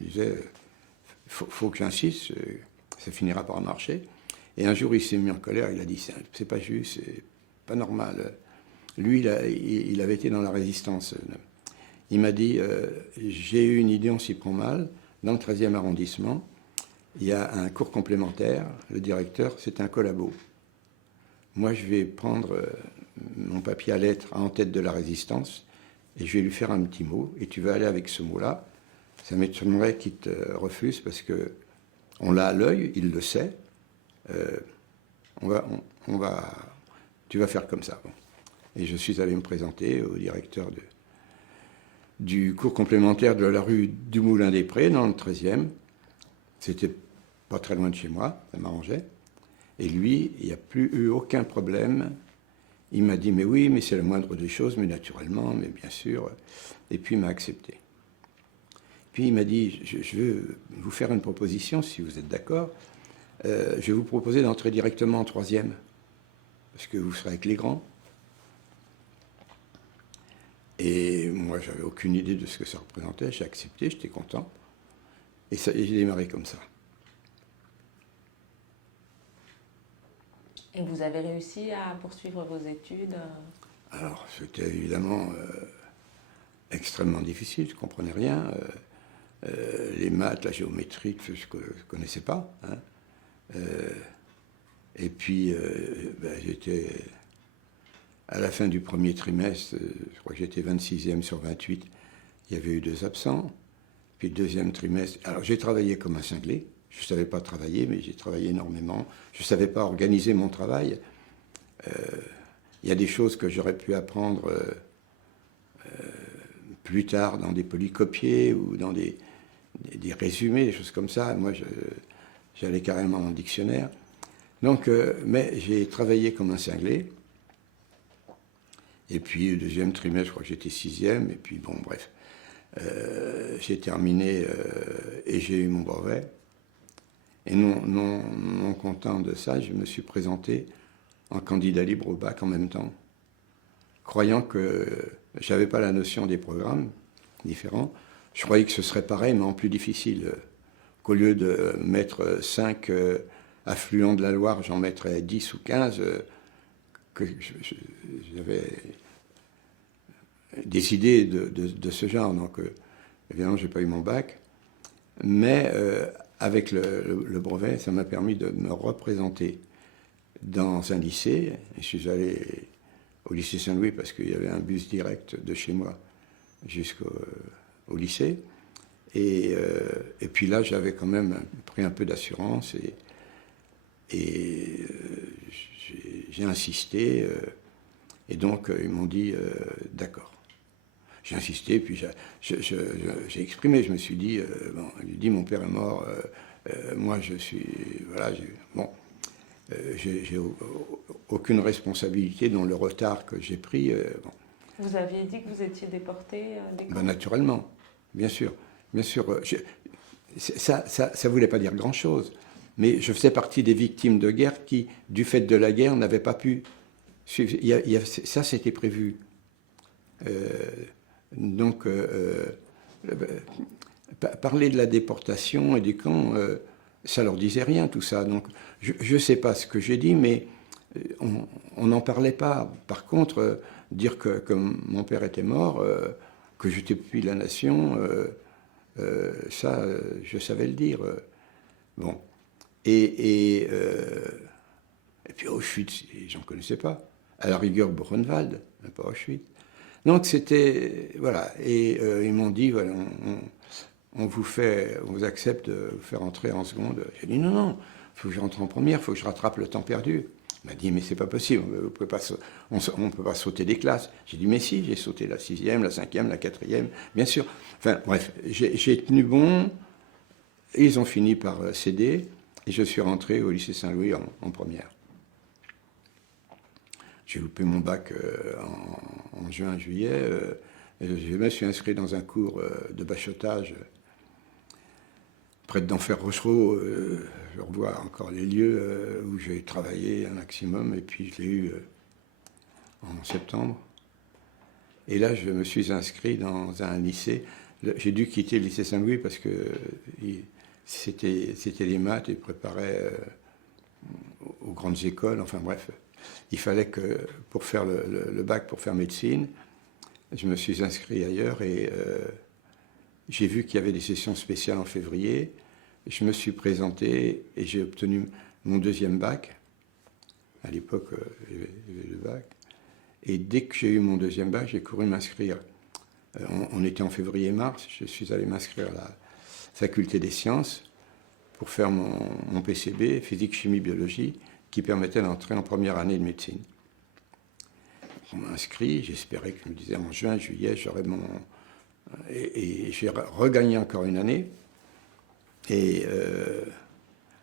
je disais, faut que j'insiste, ça finira par marcher. Et un jour, il s'est mis en colère, il a dit, c'est pas juste, c'est pas normal. Lui, il avait été dans la résistance. Il m'a dit, j'ai eu une idée, on s'y prend mal. Dans le 13e arrondissement, il y a un cours complémentaire. Le directeur, c'est un collabo. Moi, je vais prendre mon papier à lettres en tête de la résistance et je vais lui faire un petit mot. Et tu vas aller avec ce mot-là. Ça m'étonnerait qu'il te refuse parce que on l'a à l'œil, il le sait. Tu vas faire comme ça. Bon. Et je suis allé me présenter au directeur du cours complémentaire de la rue du Moulin-des-Prés, dans le 13e. C'était pas très loin de chez moi, ça m'arrangeait. Et lui, il n'y a plus eu aucun problème. Il m'a dit, mais oui, mais c'est la moindre des choses, mais naturellement, mais bien sûr. Et puis il m'a accepté. Puis il m'a dit, je veux vous faire une proposition, si vous êtes d'accord. Je vais vous proposer d'entrer directement en 3e, parce que vous serez avec les grands. Et moi, j'avais aucune idée de ce que ça représentait. J'ai accepté, j'étais content. Et j'ai démarré comme ça. Et vous avez réussi à poursuivre vos études? Alors, c'était évidemment extrêmement difficile, je ne comprenais rien. Les maths, la géométrie, je ne connaissais pas. Hein. Et puis, j'étais... À la fin du premier trimestre, je crois que j'étais 26e sur 28, il y avait eu 2 absents. Puis le deuxième trimestre, alors j'ai travaillé comme un cinglé. Je ne savais pas travailler, mais j'ai travaillé énormément. Je ne savais pas organiser mon travail. Il y a des choses que j'aurais pu apprendre plus tard dans des polycopiés ou dans des résumés, des choses comme ça. Moi, j'allais carrément en dictionnaire. Donc, mais j'ai travaillé comme un cinglé. Et puis, le deuxième trimestre, je crois que j'étais 6e. Et puis, bon, bref. J'ai terminé et j'ai eu mon brevet. Et non content de ça, je me suis présenté en candidat libre au bac en même temps, croyant que je n'avais pas la notion des programmes différents. Je croyais que ce serait pareil, mais en plus difficile. Qu'au lieu de mettre 5 affluents de la Loire, j'en mettrais 10 ou 15, que j'avais des idées de ce genre. Donc, évidemment, je n'ai pas eu mon bac. Mais avec le brevet, ça m'a permis de me représenter dans un lycée. Je suis allé au lycée Saint-Louis parce qu'il y avait un bus direct de chez moi jusqu'au lycée. Et puis là, j'avais quand même pris un peu d'assurance et j'ai insisté. Et donc, ils m'ont dit d'accord. J'ai insisté, puis j'ai exprimé. Je me suis dit, bon, il dit mon père est mort, moi je suis. Voilà, bon. J'ai aucune responsabilité dans le retard que j'ai pris. Bon. Vous aviez dit que vous étiez déporté des camps ? Ben, naturellement, bien sûr. Bien sûr, ça ne voulait pas dire grand-chose, mais je faisais partie des victimes de guerre qui, du fait de la guerre, n'avaient pas pu suivre. Ça, c'était prévu. Donc, parler de la déportation et des camps, ça leur disait rien, tout ça. Donc, je ne sais pas ce que j'ai dit, mais on n'en parlait pas. Par contre, dire que mon père était mort, que j'étais depuis la nation, ça, je savais le dire. Bon. Et puis Auschwitz, j'en connaissais pas. À la rigueur, Buchenwald, mais pas Auschwitz. Donc c'était, voilà. Et ils m'ont dit, voilà, on vous accepte de vous faire entrer en seconde. J'ai dit non, il faut que je rentre en première, il faut que je rattrape le temps perdu. Il m'a dit, mais c'est pas possible, on ne peut pas sauter des classes. J'ai dit, mais si, j'ai sauté la 6e, la 5e, la 4e, bien sûr. Enfin, bref, j'ai tenu bon, et ils ont fini par céder, et je suis rentré au lycée Saint-Louis en première. J'ai loupé mon bac en juin, juillet. Je me suis inscrit dans un cours de bachotage près d'Enfer Rochereau. Je revois encore les lieux où j'ai travaillé un maximum, et puis je l'ai eu en septembre. Et là, je me suis inscrit dans un lycée. J'ai dû quitter le lycée Saint-Louis parce que c'était les maths et préparait aux grandes écoles. Enfin bref, il fallait que pour faire le bac, pour faire médecine, je me suis inscrit ailleurs et j'ai vu qu'il y avait des sessions spéciales en février. Je me suis présenté et j'ai obtenu mon deuxième bac. À l'époque, il y avait le bac. Et dès que j'ai eu mon deuxième bac, j'ai couru m'inscrire. On était en février-mars, je suis allé m'inscrire à la faculté des sciences pour faire mon PCB, physique, chimie, biologie, qui permettait d'entrer en première année de médecine. On m'a inscrit, j'espérais que je me disais en juin, juillet, j'aurais mon... Et j'ai regagné encore une année. Et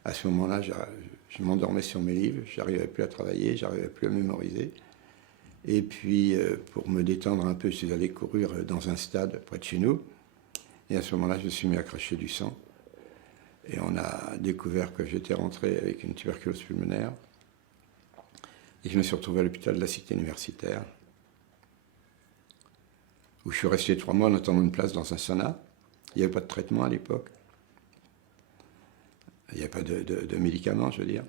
à ce moment-là, je m'endormais sur mes livres, j'arrivais plus à travailler, j'arrivais plus à mémoriser. Et puis, pour me détendre un peu, je suis allé courir dans un stade près de chez nous. Et à ce moment-là, je me suis mis à cracher du sang. Et on a découvert que j'étais rentré avec une tuberculose pulmonaire. Et je me suis retrouvé à l'hôpital de la Cité universitaire, où je suis resté 3 mois en attendant une place dans un sauna. Il n'y avait pas de traitement à l'époque. Il n'y avait pas de médicaments, je veux dire.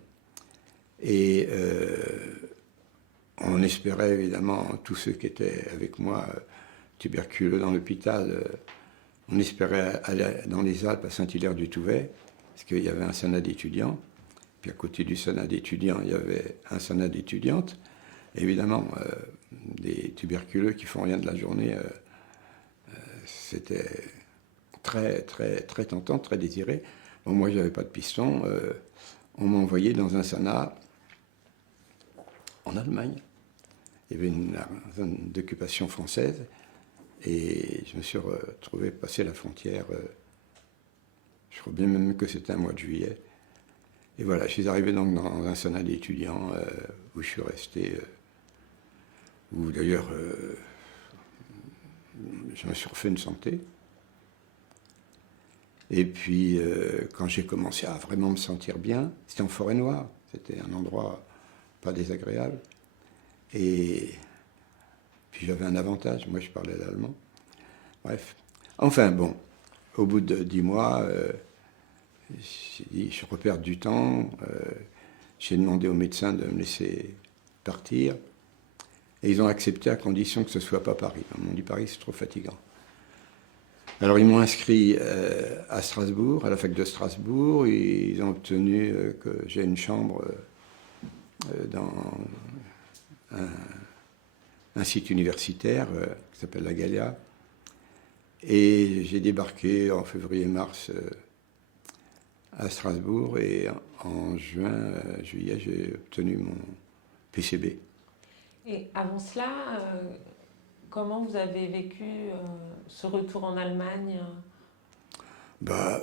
Et on espérait évidemment, tous ceux qui étaient avec moi, tuberculeux dans l'hôpital, on espérait aller dans les Alpes à Saint-Hilaire-du-Touvet, parce qu'il y avait un sauna d'étudiants. Puis à côté du sauna d'étudiants, il y avait un sauna d'étudiantes. Évidemment, des tuberculeux qui font rien de la journée, c'était très, très, très tentant, très désiré. Bon, moi, je n'avais pas de piston. On m'a envoyé dans un sauna en Allemagne. Il y avait une zone d'occupation française. Et je me suis retrouvé passer la frontière. Je crois bien même que c'était un mois de juillet. Et voilà, je suis arrivé donc dans un sauna d'étudiants où je suis resté où d'ailleurs je me suis refait une santé. Et puis, quand j'ai commencé à vraiment me sentir bien, c'était en Forêt-Noire. C'était un endroit pas désagréable. Et puis j'avais un avantage, moi je parlais l'allemand. Bref. Enfin bon, au bout de 10 mois, j'ai dit, je repère du temps. J'ai demandé au médecin de me laisser partir. Et ils ont accepté à condition que ce ne soit pas Paris. Ils m'ont dit Paris, c'est trop fatigant. Alors ils m'ont inscrit à Strasbourg, à la fac de Strasbourg. Et ils ont obtenu que j'ai une chambre dans un site universitaire qui s'appelle la Gallia. Et j'ai débarqué en février-mars à Strasbourg et en juillet, j'ai obtenu mon PCB. Et avant cela, comment vous avez vécu ce retour en Allemagne? Bah,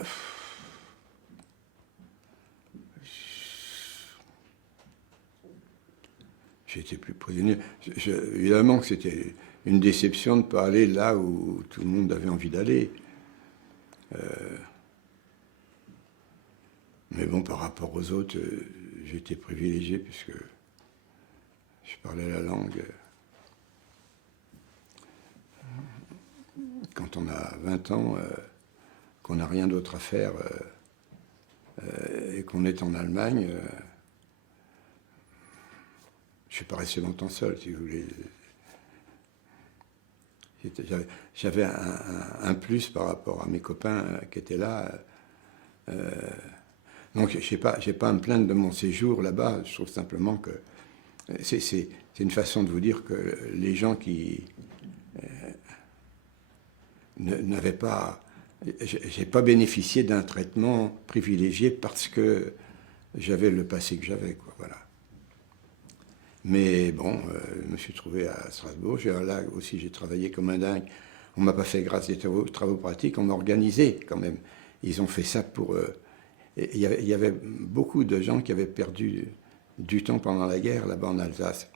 j'étais plus prisonnier. Évidemment que c'était une déception de ne pas aller là où tout le monde avait envie d'aller. Mais bon, par rapport aux autres, j'étais privilégié puisque je parlais la langue. Quand on a 20 ans, qu'on n'a rien d'autre à faire et qu'on est en Allemagne, je ne suis pas resté longtemps seul, si vous voulez. J'avais un plus par rapport à mes copains qui étaient là. Donc, je n'ai pas à me plaindre de mon séjour là-bas. Je trouve simplement que c'est une façon de vous dire que les gens qui n'avaient pas... J'ai pas bénéficié d'un traitement privilégié parce que j'avais le passé que j'avais, quoi, voilà. Mais bon, je me suis trouvé à Strasbourg. Là aussi, j'ai travaillé comme un dingue. On ne m'a pas fait grâce des travaux pratiques, on m'a organisé quand même. Ils ont fait ça pour... Il y avait beaucoup de gens qui avaient perdu du temps pendant la guerre là-bas en Alsace.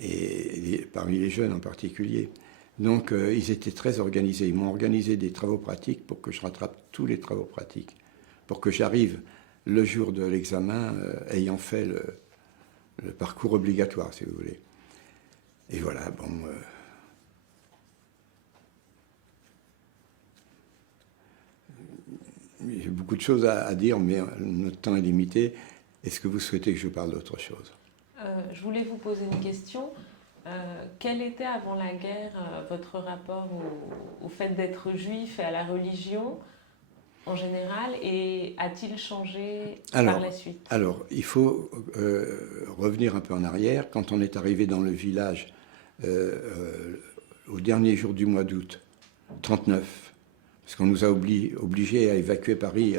Et parmi les jeunes en particulier. Donc, ils étaient très organisés. Ils m'ont organisé des travaux pratiques pour que je rattrape tous les travaux pratiques. Pour que j'arrive le jour de l'examen ayant fait le parcours obligatoire, si vous voulez. Et voilà, bon... j'ai beaucoup de choses à dire, mais notre temps est limité. Est-ce que vous souhaitez que je vous parle d'autre chose? Je voulais vous poser une question. Quel était avant la guerre votre rapport au fait d'être juif et à la religion en général, et a-t-il changé par la suite? Alors, il faut revenir un peu en arrière. Quand on est arrivé dans le village au dernier jour du mois d'août 1939, parce qu'on nous a obligés à évacuer Paris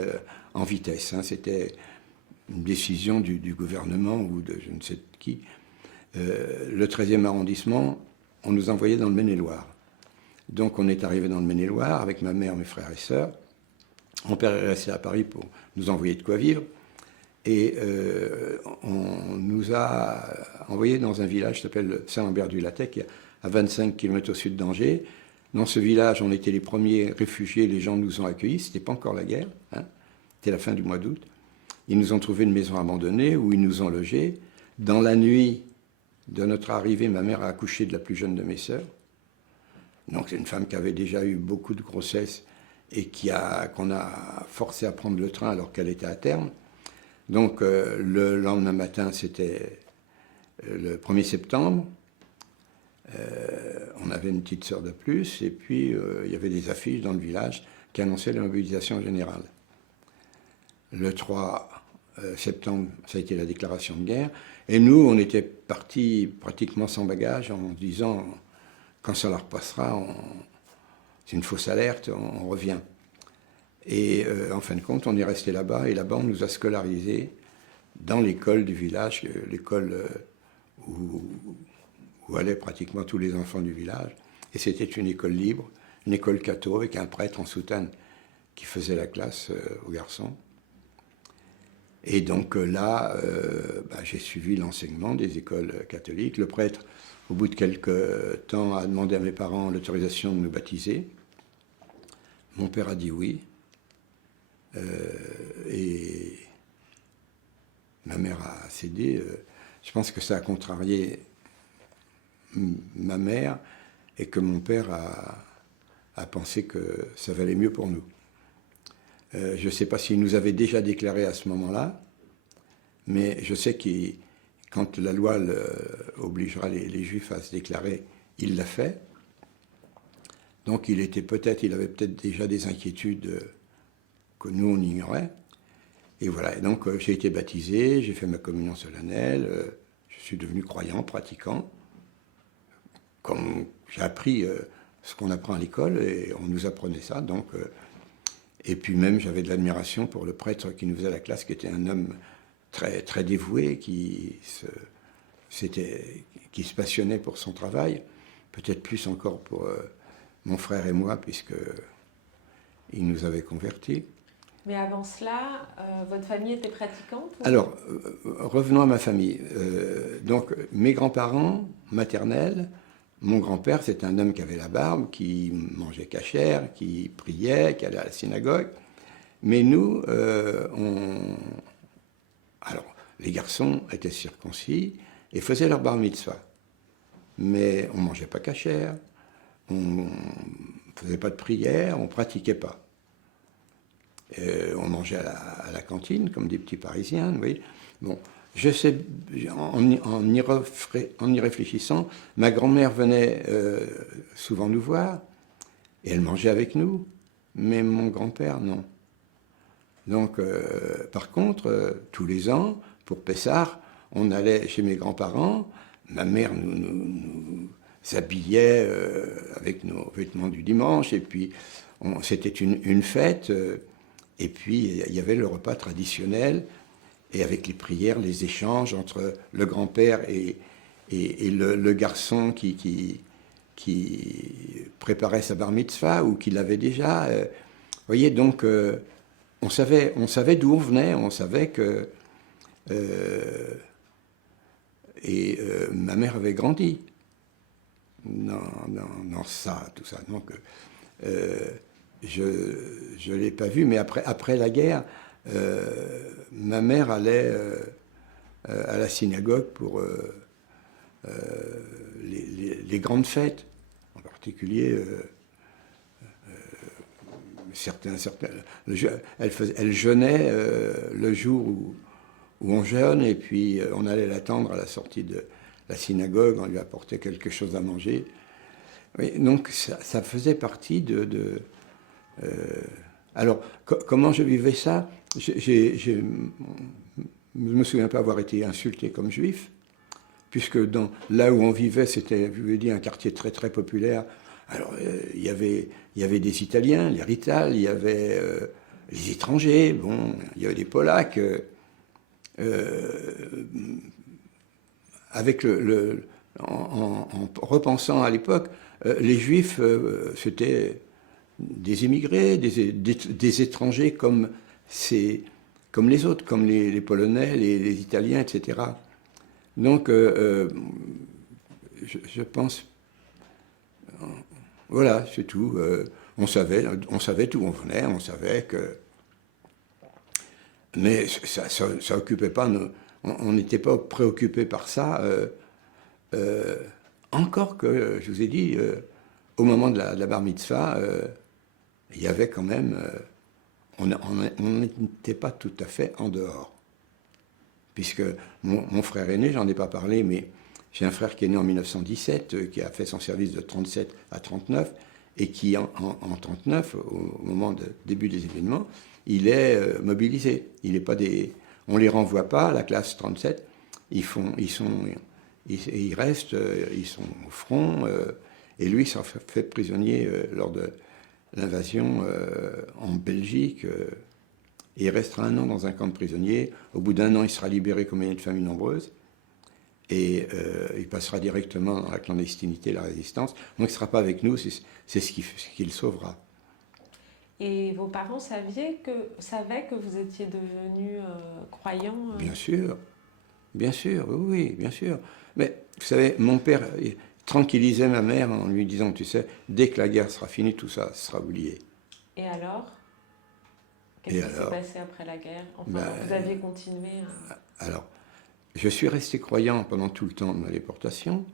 en vitesse. Hein, c'était une décision du gouvernement ou de je ne sais qui. Le 13e arrondissement, on nous envoyait dans le Maine-et-Loire. Donc on est arrivé dans le Maine-et-Loire avec ma mère, mes frères et sœurs. Mon père est resté à Paris pour nous envoyer de quoi vivre. Et on nous a envoyés dans un village qui s'appelle Saint-Lambert-du-Lattec, qui est à 25 km au sud d'Angers. Dans ce village, on était les premiers réfugiés, les gens nous ont accueillis. C'était pas encore la guerre, hein. C'était la fin du mois d'août. Ils nous ont trouvé une maison abandonnée où ils nous ont logés. Dans la nuit de notre arrivée, ma mère a accouché de la plus jeune de mes sœurs. Donc c'est une femme qui avait déjà eu beaucoup de grossesses et qu'on a forcé à prendre le train alors qu'elle était à terme. Donc le lendemain matin, c'était le 1er septembre. On avait une petite sœur de plus, et puis il y avait des affiches dans le village qui annonçaient la mobilisation générale. Le 3 septembre, ça a été la déclaration de guerre, et nous, on était partis pratiquement sans bagage en disant, quand ça leur passera, c'est une fausse alerte, on revient. Et en fin de compte, on est resté là-bas, et là-bas, on nous a scolarisés dans l'école du village, l'école où allaient pratiquement tous les enfants du village. Et c'était une école libre, une école catho avec un prêtre en soutane qui faisait la classe aux garçons. Et donc là, j'ai suivi l'enseignement des écoles catholiques. Le prêtre, au bout de quelques temps, a demandé à mes parents l'autorisation de nous baptiser. Mon père a dit oui. Et ma mère a cédé. Je pense que ça a contrarié ma mère et que mon père a pensé que ça valait mieux pour nous. Je ne sais pas s'il nous avait déjà déclaré à ce moment-là, mais je sais que quand la loi obligera les Juifs à se déclarer, il l'a fait. Donc il avait peut-être déjà des inquiétudes que nous on ignorait. Et voilà. Et donc j'ai été baptisé, j'ai fait ma communion solennelle, je suis devenu croyant, pratiquant. Comme j'ai appris ce qu'on apprend à l'école et on nous apprenait ça. Donc, et puis même j'avais de l'admiration pour le prêtre qui nous faisait la classe, qui était un homme très, très dévoué, qui se passionnait pour son travail, peut-être plus encore pour mon frère et moi, puisqu'il nous avait convertis. Mais avant cela, votre famille était pratiquante ou... Alors, revenons à ma famille. Donc, mes grands-parents maternels, mon grand-père, c'est un homme qui avait la barbe, qui mangeait cachère, qui priait, qui allait à la synagogue. Mais nous, alors, les garçons étaient circoncis et faisaient leur bar mitzvah. Mais on ne mangeait pas cachère, on ne faisait pas de prière, on ne pratiquait pas. On mangeait à la cantine, comme des petits Parisiens, vous voyez. Bon, je sais, en y réfléchissant, ma grand-mère venait souvent nous voir, et elle mangeait avec nous, mais mon grand-père, non. Donc, par contre, tous les ans, pour Pessah, on allait chez mes grands-parents, ma mère nous habillait avec nos vêtements du dimanche, et puis c'était une fête, et puis il y avait le repas traditionnel, et avec les prières, les échanges entre le grand-père et le garçon qui préparait sa bar mitzvah, ou qui l'avait déjà. Vous voyez, donc, on savait d'où on venait, on savait que... ma mère avait grandi dans ça, tout ça. Donc, je ne l'ai pas vu, mais après la guerre, ma mère allait à la synagogue pour les grandes fêtes, en particulier elle jeûnait le jour où on jeûne, et puis on allait l'attendre à la sortie de la synagogue, on lui apportait quelque chose à manger. Oui, donc ça faisait partie alors, comment je vivais ça? Je ne me souviens pas avoir été insulté comme juif, puisque là où on vivait, c'était, je vous l'ai dit, un quartier très très populaire. Alors, il y avait des Italiens, les Rital, il y avait les étrangers, bon, il y avait des Polacs. En repensant à l'époque, les Juifs, c'était des immigrés, des étrangers comme les autres, comme les Polonais, les Italiens, etc. Donc, je pense, voilà, c'est tout. On savait d'où on venait, on savait que... Mais ça occupait pas on n'était pas préoccupé par ça. Encore que, je vous ai dit, au moment de la bar mitzvah, il y avait quand même... on n'était pas tout à fait en dehors. Puisque mon frère aîné, j'en ai pas parlé, mais j'ai un frère qui est né en 1917, qui a fait son service de 37 à 39, et qui, en 39, au moment du début des événements, il est mobilisé. On les renvoie pas à la classe 37. Ils restent, ils sont au front, et lui, il s'en fait prisonnier lors de l'invasion en Belgique. Et il restera 1 an dans un camp de prisonniers. Au bout d'1 an, il sera libéré comme il y a une famille nombreuse. Et il passera directement dans la clandestinité, la résistance. Donc il ne sera pas avec nous, c'est ce qui le sauvera. Et vos parents savaient que vous étiez devenu croyant Bien sûr, oui, bien sûr. Mais vous savez, mon père tranquillisait ma mère en lui disant, tu sais, dès que la guerre sera finie, tout ça sera oublié. Et alors? Qu'est-ce Et qui s'est alors, passé après la guerre? Enfin, ben, vous aviez continué alors, je suis resté croyant pendant tout le temps de ma déportation.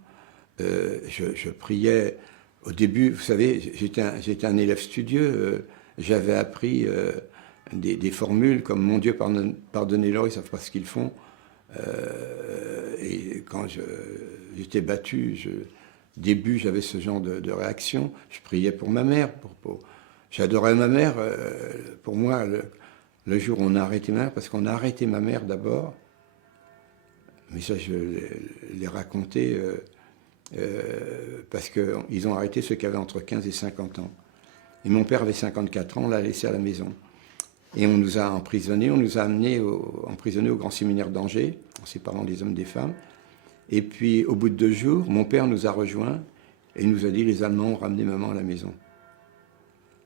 Je priais. Au début, vous savez, j'étais un élève studieux. J'avais appris des formules comme Mon Dieu, pardonnez-leur, ils ne savent pas ce qu'ils font. Et quand j'étais battu, début, j'avais ce genre de réaction. Je priais pour ma mère. J'adorais ma mère. Pour moi, le jour où on a arrêté ma mère, parce qu'on a arrêté ma mère d'abord, mais ça, je l'ai raconté. Parce qu'ils ont arrêté ceux qui avaient entre 15 et 50 ans. Et mon père avait 54 ans, on l'a laissé à la maison. Et on nous a emprisonnés, on nous a emprisonnés au grand séminaire d'Angers, en séparant les hommes des femmes. Et puis, au bout de 2 jours, mon père nous a rejoints et nous a dit, les Allemands ont ramené maman à la maison.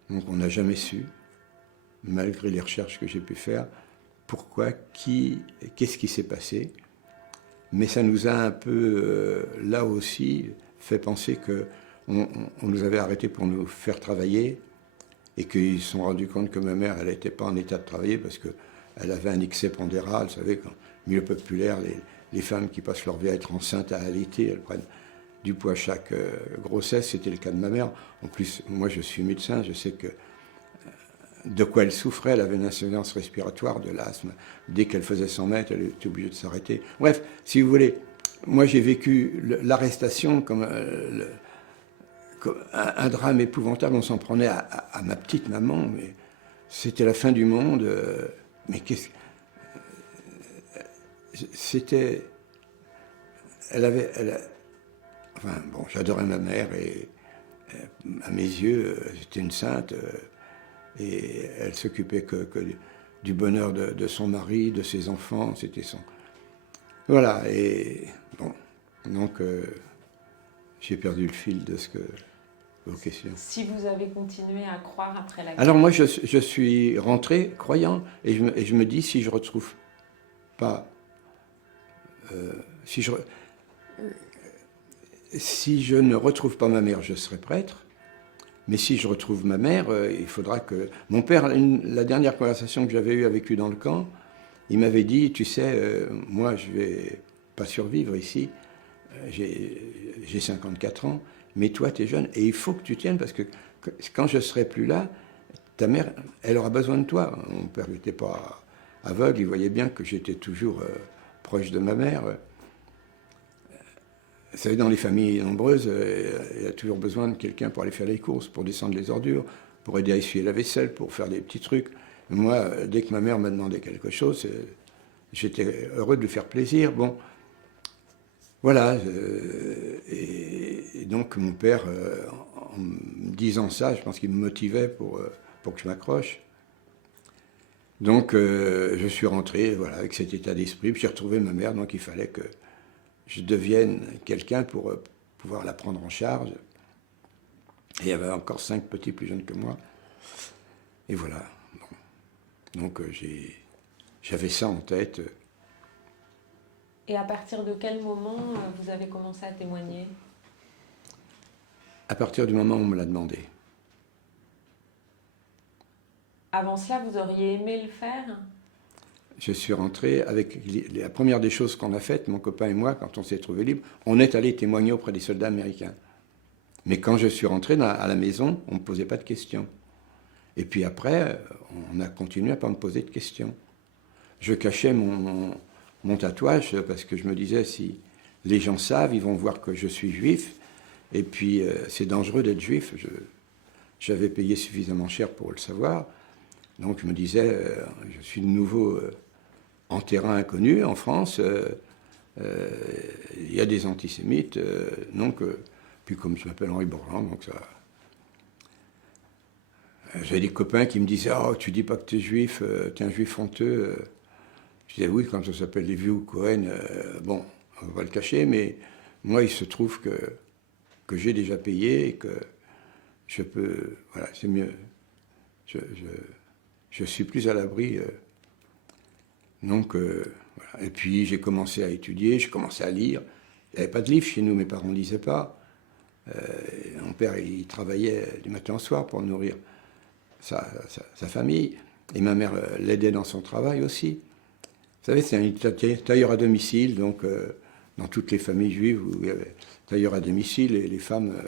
Donc on n'a jamais su, malgré les recherches que j'ai pu faire, pourquoi, qu'est-ce qui s'est passé. Mais ça nous a un peu, là aussi, fait penser qu'on nous avait arrêtés pour nous faire travailler et qu'ils se sont rendus compte que ma mère, elle n'était pas en état de travailler parce qu'elle avait un excès pondéral. Vous savez, quand milieu populaire, les femmes qui passent leur vie à être enceintes, à allaiter, elles prennent du poids à chaque grossesse. C'était le cas de ma mère. En plus, moi, je suis médecin, je sais que de quoi elle souffrait. Elle avait une insuffisance respiratoire, de l'asthme. Dès qu'elle faisait 100 mètres, elle était obligée de s'arrêter. Bref, si vous voulez, moi j'ai vécu l'arrestation comme, un drame épouvantable. On s'en prenait à ma petite maman, mais c'était la fin du monde. Mais qu'est-ce c'était... Enfin, bon, j'adorais ma mère et à mes yeux, c'était une sainte. Et elle s'occupait que du bonheur de son mari, de ses enfants, c'était son... Voilà, et bon, donc j'ai perdu le fil de vos questions. Si vous avez continué à croire après la guerre. Alors moi, je suis rentré croyant, et je me dis, si je retrouve pas... si je ne retrouve pas ma mère, je serai prêtre. Mais si je retrouve ma mère, il faudra que... Mon père, la dernière conversation que j'avais eue avec lui dans le camp, il m'avait dit, tu sais, moi je vais pas survivre ici, j'ai 54 ans, mais toi tu es jeune, et il faut que tu tiennes, parce que quand je serai plus là, ta mère, elle aura besoin de toi. Mon père n'était pas aveugle, il voyait bien que j'étais toujours proche de ma mère. Vous savez, dans les familles nombreuses, il y a toujours besoin de quelqu'un pour aller faire les courses, pour descendre les ordures, pour aider à essuyer la vaisselle, pour faire des petits trucs. Moi, dès que ma mère m'a demandé quelque chose, j'étais heureux de lui faire plaisir. Bon, voilà. Et donc, mon père, en me disant ça, je pense qu'il me motivait pour que je m'accroche. Donc, je suis rentré, voilà, avec cet état d'esprit. Puis j'ai retrouvé ma mère, donc il fallait que je devienne quelqu'un pour pouvoir la prendre en charge. Et il y avait encore 5 petits plus jeunes que moi. Et voilà. Bon. Donc j'avais ça en tête. Et à partir de quel moment vous avez commencé à témoigner? À partir du moment où on me l'a demandé. Avant cela, vous auriez aimé le faire? Je suis rentré avec la première des choses qu'on a faites, mon copain et moi, quand on s'est trouvé libre, on est allé témoigner auprès des soldats américains. Mais quand je suis rentré à la maison, on ne me posait pas de questions. Et puis après, on a continué à ne pas me poser de questions. Je cachais mon tatouage parce que je me disais, si les gens savent, ils vont voir que je suis juif. Et puis, c'est dangereux d'être juif. J'avais payé suffisamment cher pour le savoir. Donc, je me disais, je suis de nouveau en terrain inconnu en France. Il y a des antisémites. Donc, puis comme je m'appelle Henri Bourgeon, donc ça... J'avais des copains qui me disaient, oh, tu dis pas que tu es juif, tu es un juif honteux. Je disais, oui, quand ça s'appelle les vieux Cohen, bon, on va le cacher, mais moi, il se trouve que j'ai déjà payé et que je peux... Voilà, c'est mieux. Je suis plus à l'abri. Donc, voilà. Et puis, j'ai commencé à étudier, j'ai commencé à lire. n'y avait pas de livre chez nous, mes parents ne lisaient pas. Mon père, il travaillait du matin au soir pour nourrir sa famille. Et ma mère l'aidait dans son travail aussi. Vous savez, c'est un tailleur à domicile, donc dans toutes les familles juives, où il y avait tailleur à domicile, et les femmes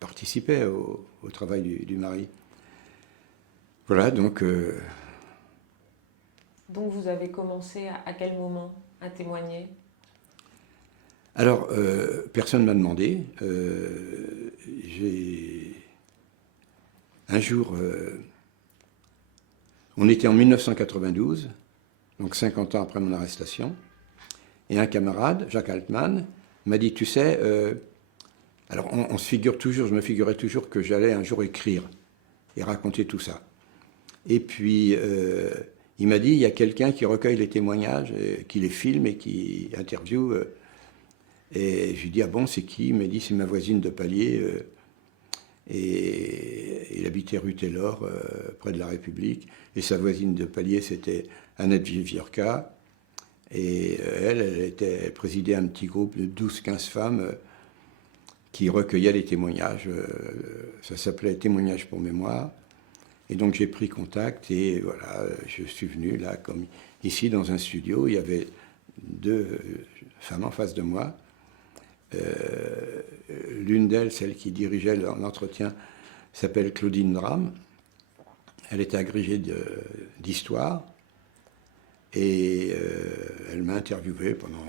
participaient au travail du mari. Voilà, donc... Donc vous avez commencé à quel moment à témoigner? Alors, personne ne m'a demandé. Un jour, on était en 1992, donc 50 ans après mon arrestation, et un camarade, Jacques Altman, m'a dit, tu sais, alors on se figure toujours, je me figurais toujours que j'allais un jour écrire et raconter tout ça. Et puis, il m'a dit, il y a quelqu'un qui recueille les témoignages, qui les filme et qui interviewe. Et je lui dis, ah bon, c'est qui? Il m'a dit, c'est ma voisine de palier. Et il habitait rue Taylor, près de la République. Et sa voisine de palier, c'était Annette Viviorca. Et elle présidait un petit groupe de 12-15 femmes qui recueillaient les témoignages. Ça s'appelait Témoignages pour mémoire. Et donc j'ai pris contact et voilà, je suis venu là, comme ici dans un studio. Il y avait 2 femmes en face de moi. L'une d'elles, celle qui dirigeait l'entretien, s'appelle Claudine Drame. Elle était agrégée d'histoire et elle m'a interviewé pendant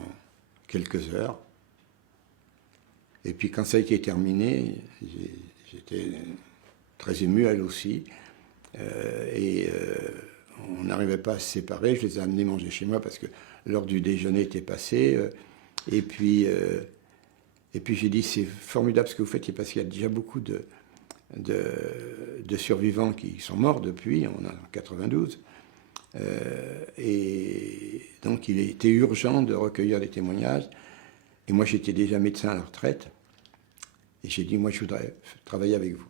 quelques heures. Et puis quand ça a été terminé, j'étais très ému, elle aussi. On n'arrivait pas à se séparer. Je les ai amenés manger chez moi parce que l'heure du déjeuner était passée. Et puis j'ai dit, c'est formidable ce que vous faites, parce qu'il y a déjà beaucoup de survivants qui sont morts depuis, on a 92. Et donc il était urgent de recueillir les témoignages. Et moi j'étais déjà médecin à la retraite. Et j'ai dit, moi je voudrais travailler avec vous.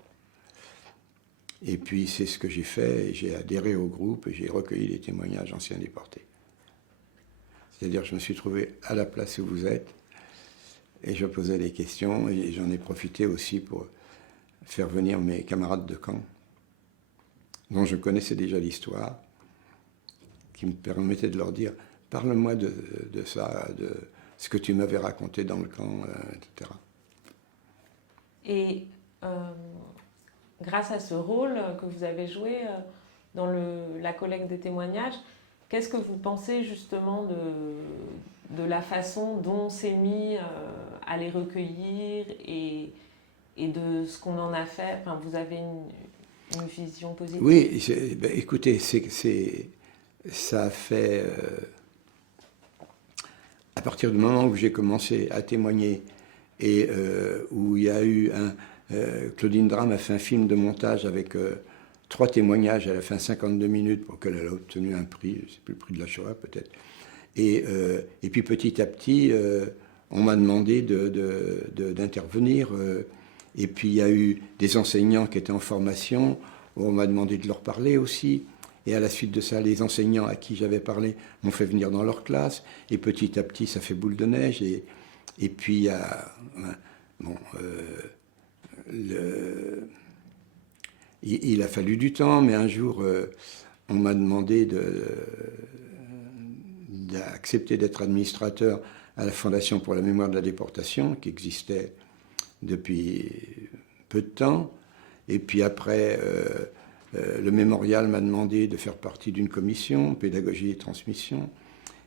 Et puis c'est ce que j'ai fait, j'ai adhéré au groupe et j'ai recueilli les témoignages d'anciens déportés. C'est-à-dire je me suis trouvé à la place où vous êtes, et je posais des questions, et j'en ai profité aussi pour faire venir mes camarades de camp, dont je connaissais déjà l'histoire, qui me permettait de leur dire, parle-moi de ça, de ce que tu m'avais raconté dans le camp, etc. Et grâce à ce rôle que vous avez joué dans la collecte des témoignages, qu'est-ce que vous pensez justement de la façon dont on s'est mis à les recueillir et de ce qu'on en a fait? Enfin, vous avez une vision positive? Oui, écoutez, ça a fait... à partir du moment où j'ai commencé à témoigner et où il y a eu Claudine Drame a fait un film de montage avec 3 témoignages, elle a fait 52 minutes pour qu'elle ait obtenu un prix, je ne sais plus, le prix de la Shoah peut-être. Et puis petit à petit, on m'a demandé d'intervenir. Et puis il y a eu des enseignants qui étaient en formation, où on m'a demandé de leur parler aussi. Et à la suite de ça, les enseignants à qui j'avais parlé m'ont fait venir dans leur classe. Et petit à petit, ça fait boule de neige. Et puis il y a... Bon, il a fallu du temps, mais un jour, on m'a demandé d'accepter d'être administrateur à la Fondation pour la mémoire de la déportation, qui existait depuis peu de temps. Et puis après, le mémorial m'a demandé de faire partie d'une commission, pédagogie et transmission.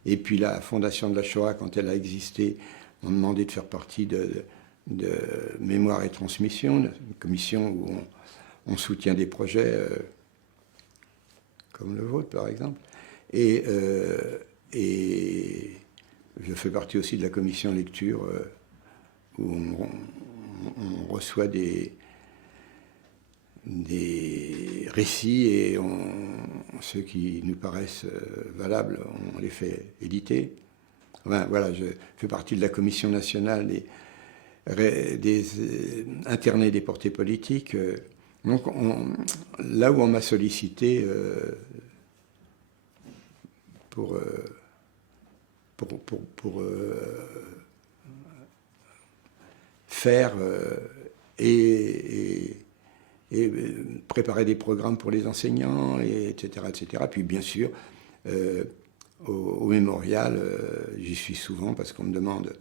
Et puis la Fondation de la Shoah, quand elle a existé, m'a demandé de faire partie de mémoire et transmission, une commission où on soutient des projets comme le vôtre, par exemple. Et je fais partie aussi de la commission lecture où on reçoit des récits et ceux qui nous paraissent valables, on les fait éditer. Enfin, voilà, je fais partie de la commission nationale des internés déportés politiques. Donc là où on m'a sollicité pour pour faire et préparer des programmes pour les enseignants, etc., etc. Puis bien sûr, au mémorial, j'y suis souvent parce qu'on me demande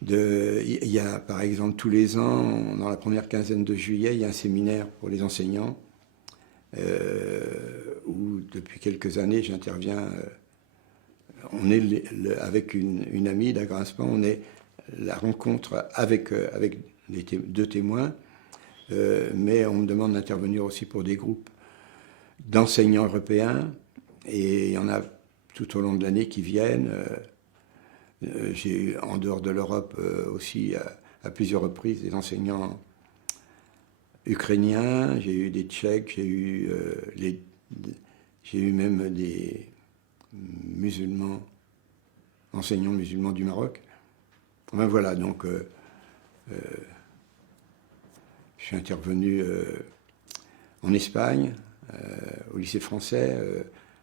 il y a par exemple tous les ans, dans la première quinzaine de juillet, il y a un séminaire pour les enseignants où depuis quelques années j'interviens. On est avec une amie d'Agraspan, on est la rencontre avec deux témoins, mais on me demande d'intervenir aussi pour des groupes d'enseignants européens, et il y en a tout au long de l'année qui viennent. J'ai en dehors de l'Europe aussi à plusieurs reprises des enseignants ukrainiens, j'ai eu des Tchèques, j'ai eu même des musulmans, enseignants musulmans du Maroc. Enfin voilà, donc je suis intervenu en Espagne, au lycée français,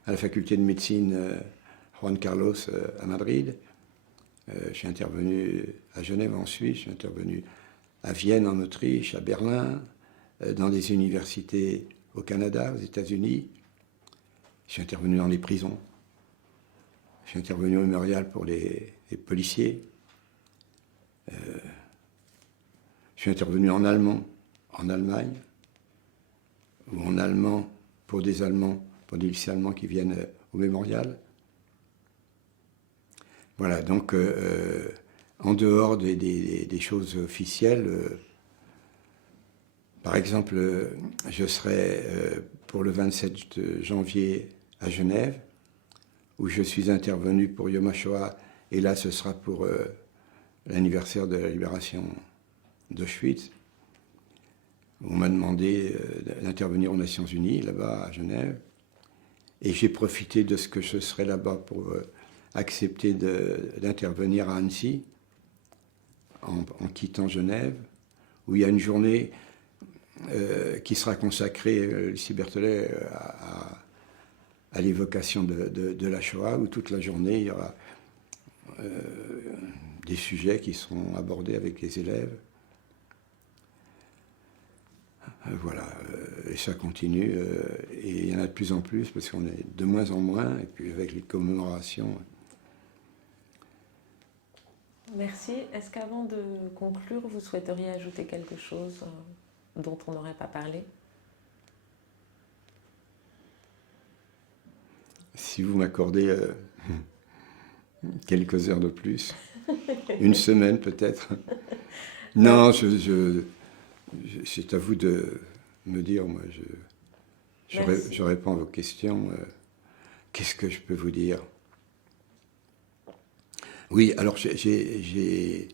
à la faculté de médecine Juan Carlos à Madrid. Je suis intervenu à Genève en Suisse, je suis intervenu à Vienne en Autriche, à Berlin, dans des universités au Canada, aux États-Unis. Je suis intervenu dans les prisons. Je suis intervenu au mémorial pour les policiers. Je suis intervenu en allemand, en Allemagne, ou en allemand pour des lycées allemands qui viennent au mémorial. Voilà, donc en dehors des choses officielles, par exemple, je serai pour le 27 janvier à Genève, où je suis intervenu pour Yom HaShoah, et là ce sera pour l'anniversaire de la libération d'Auschwitz. On m'a demandé d'intervenir aux Nations Unies, là-bas à Genève, et j'ai profité de ce que je serai là-bas pour accepter d'intervenir à Annecy, en quittant Genève, où il y a une journée qui sera consacrée, Lucie Berthollet, à l'évocation de la Shoah, où toute la journée, il y aura des sujets qui seront abordés avec les élèves. Voilà, et ça continue, et il y en a de plus en plus, parce qu'on est de moins en moins, et puis avec les commémorations. Merci. Est-ce qu'avant de conclure, vous souhaiteriez ajouter quelque chose dont on n'aurait pas parlé ? Si vous m'accordez quelques heures de plus, une semaine peut-être. Non, c'est à vous de me dire, moi je réponds à vos questions. Qu'est-ce que je peux vous dire ? Oui, alors j'ai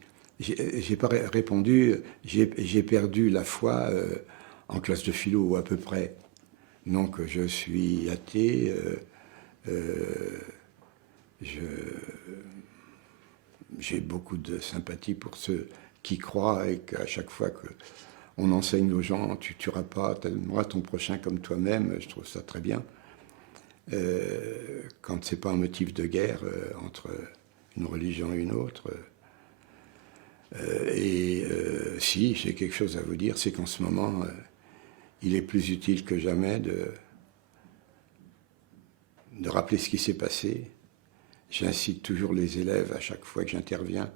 pas répondu, j'ai perdu la foi en classe de philo, ou à peu près. Donc je suis athée, j'ai beaucoup de sympathie pour ceux qui croient, et qu'à chaque fois qu'on enseigne aux gens, tu tueras pas, t'aimeras ton prochain comme toi-même, je trouve ça très bien. Quand c'est pas un motif de guerre entre une religion et une autre. Si j'ai quelque chose à vous dire, c'est qu'en ce moment, il est plus utile que jamais de rappeler ce qui s'est passé. J'incite toujours les élèves, à chaque fois que j'interviens,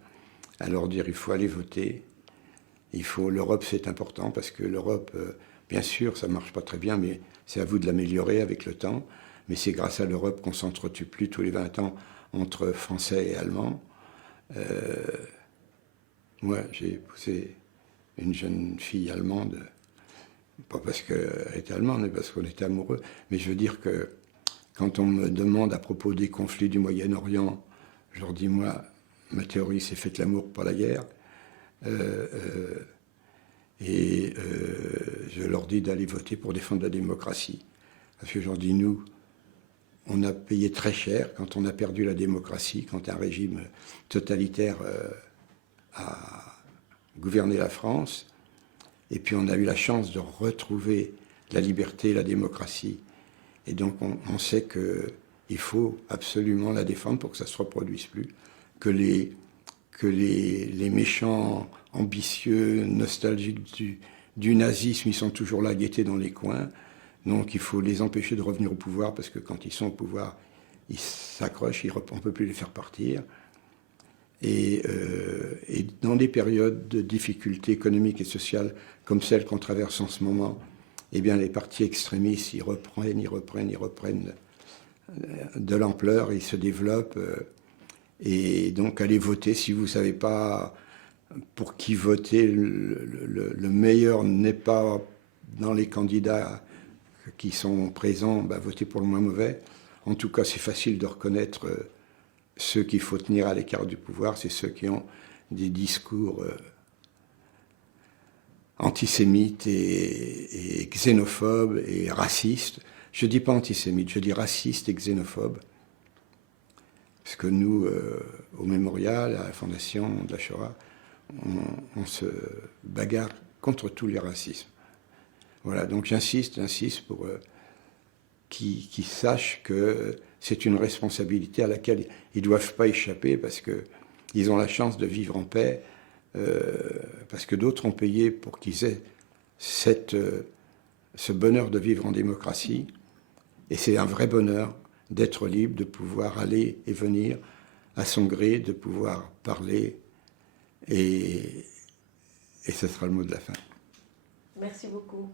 à leur dire il faut aller voter. L'Europe, c'est important, parce que l'Europe, bien sûr, ça ne marche pas très bien, mais c'est à vous de l'améliorer avec le temps. Mais c'est grâce à l'Europe qu'on ne s'entretue plus tous les 20 ans entre Français et Allemands. Moi, j'ai épousé une jeune fille allemande, pas parce qu'elle était allemande, mais parce qu'on était amoureux. Mais je veux dire que quand on me demande à propos des conflits du Moyen-Orient, je leur dis, moi, ma théorie, c'est faites l'amour, pas la guerre. Je leur dis d'aller voter pour défendre la démocratie. Parce que je leur dis, nous, on a payé très cher quand on a perdu la démocratie, quand un régime totalitaire a gouverné la France. Et puis on a eu la chance de retrouver la liberté et la démocratie. Et donc on sait que il faut absolument la défendre pour que ça ne se reproduise plus, que les méchants, ambitieux, nostalgiques du nazisme, ils sont toujours là, guettés dans les coins. Donc il faut les empêcher de revenir au pouvoir, parce que quand ils sont au pouvoir, ils s'accrochent, on ne peut plus les faire partir. Et dans des périodes de difficultés économiques et sociales comme celles qu'on traverse en ce moment, eh bien les partis extrémistes, ils reprennent de l'ampleur, ils se développent. Et donc allez voter si vous ne savez pas pour qui voter. Le meilleur n'est pas dans les candidats qui sont présents, votez pour le moins mauvais. En tout cas, c'est facile de reconnaître ceux qu'il faut tenir à l'écart du pouvoir, c'est ceux qui ont des discours antisémites et xénophobes et racistes. Je ne dis pas antisémites, je dis racistes et xénophobes. Parce que nous, au Mémorial, à la Fondation de la Shoah, on se bagarre contre tous les racismes. Voilà, donc j'insiste pour qu'ils sachent que c'est une responsabilité à laquelle ils ne doivent pas échapper, parce qu'ils ont la chance de vivre en paix, parce que d'autres ont payé pour qu'ils aient ce bonheur de vivre en démocratie. Et c'est un vrai bonheur d'être libre, de pouvoir aller et venir à son gré, de pouvoir parler, et ce sera le mot de la fin. Merci beaucoup.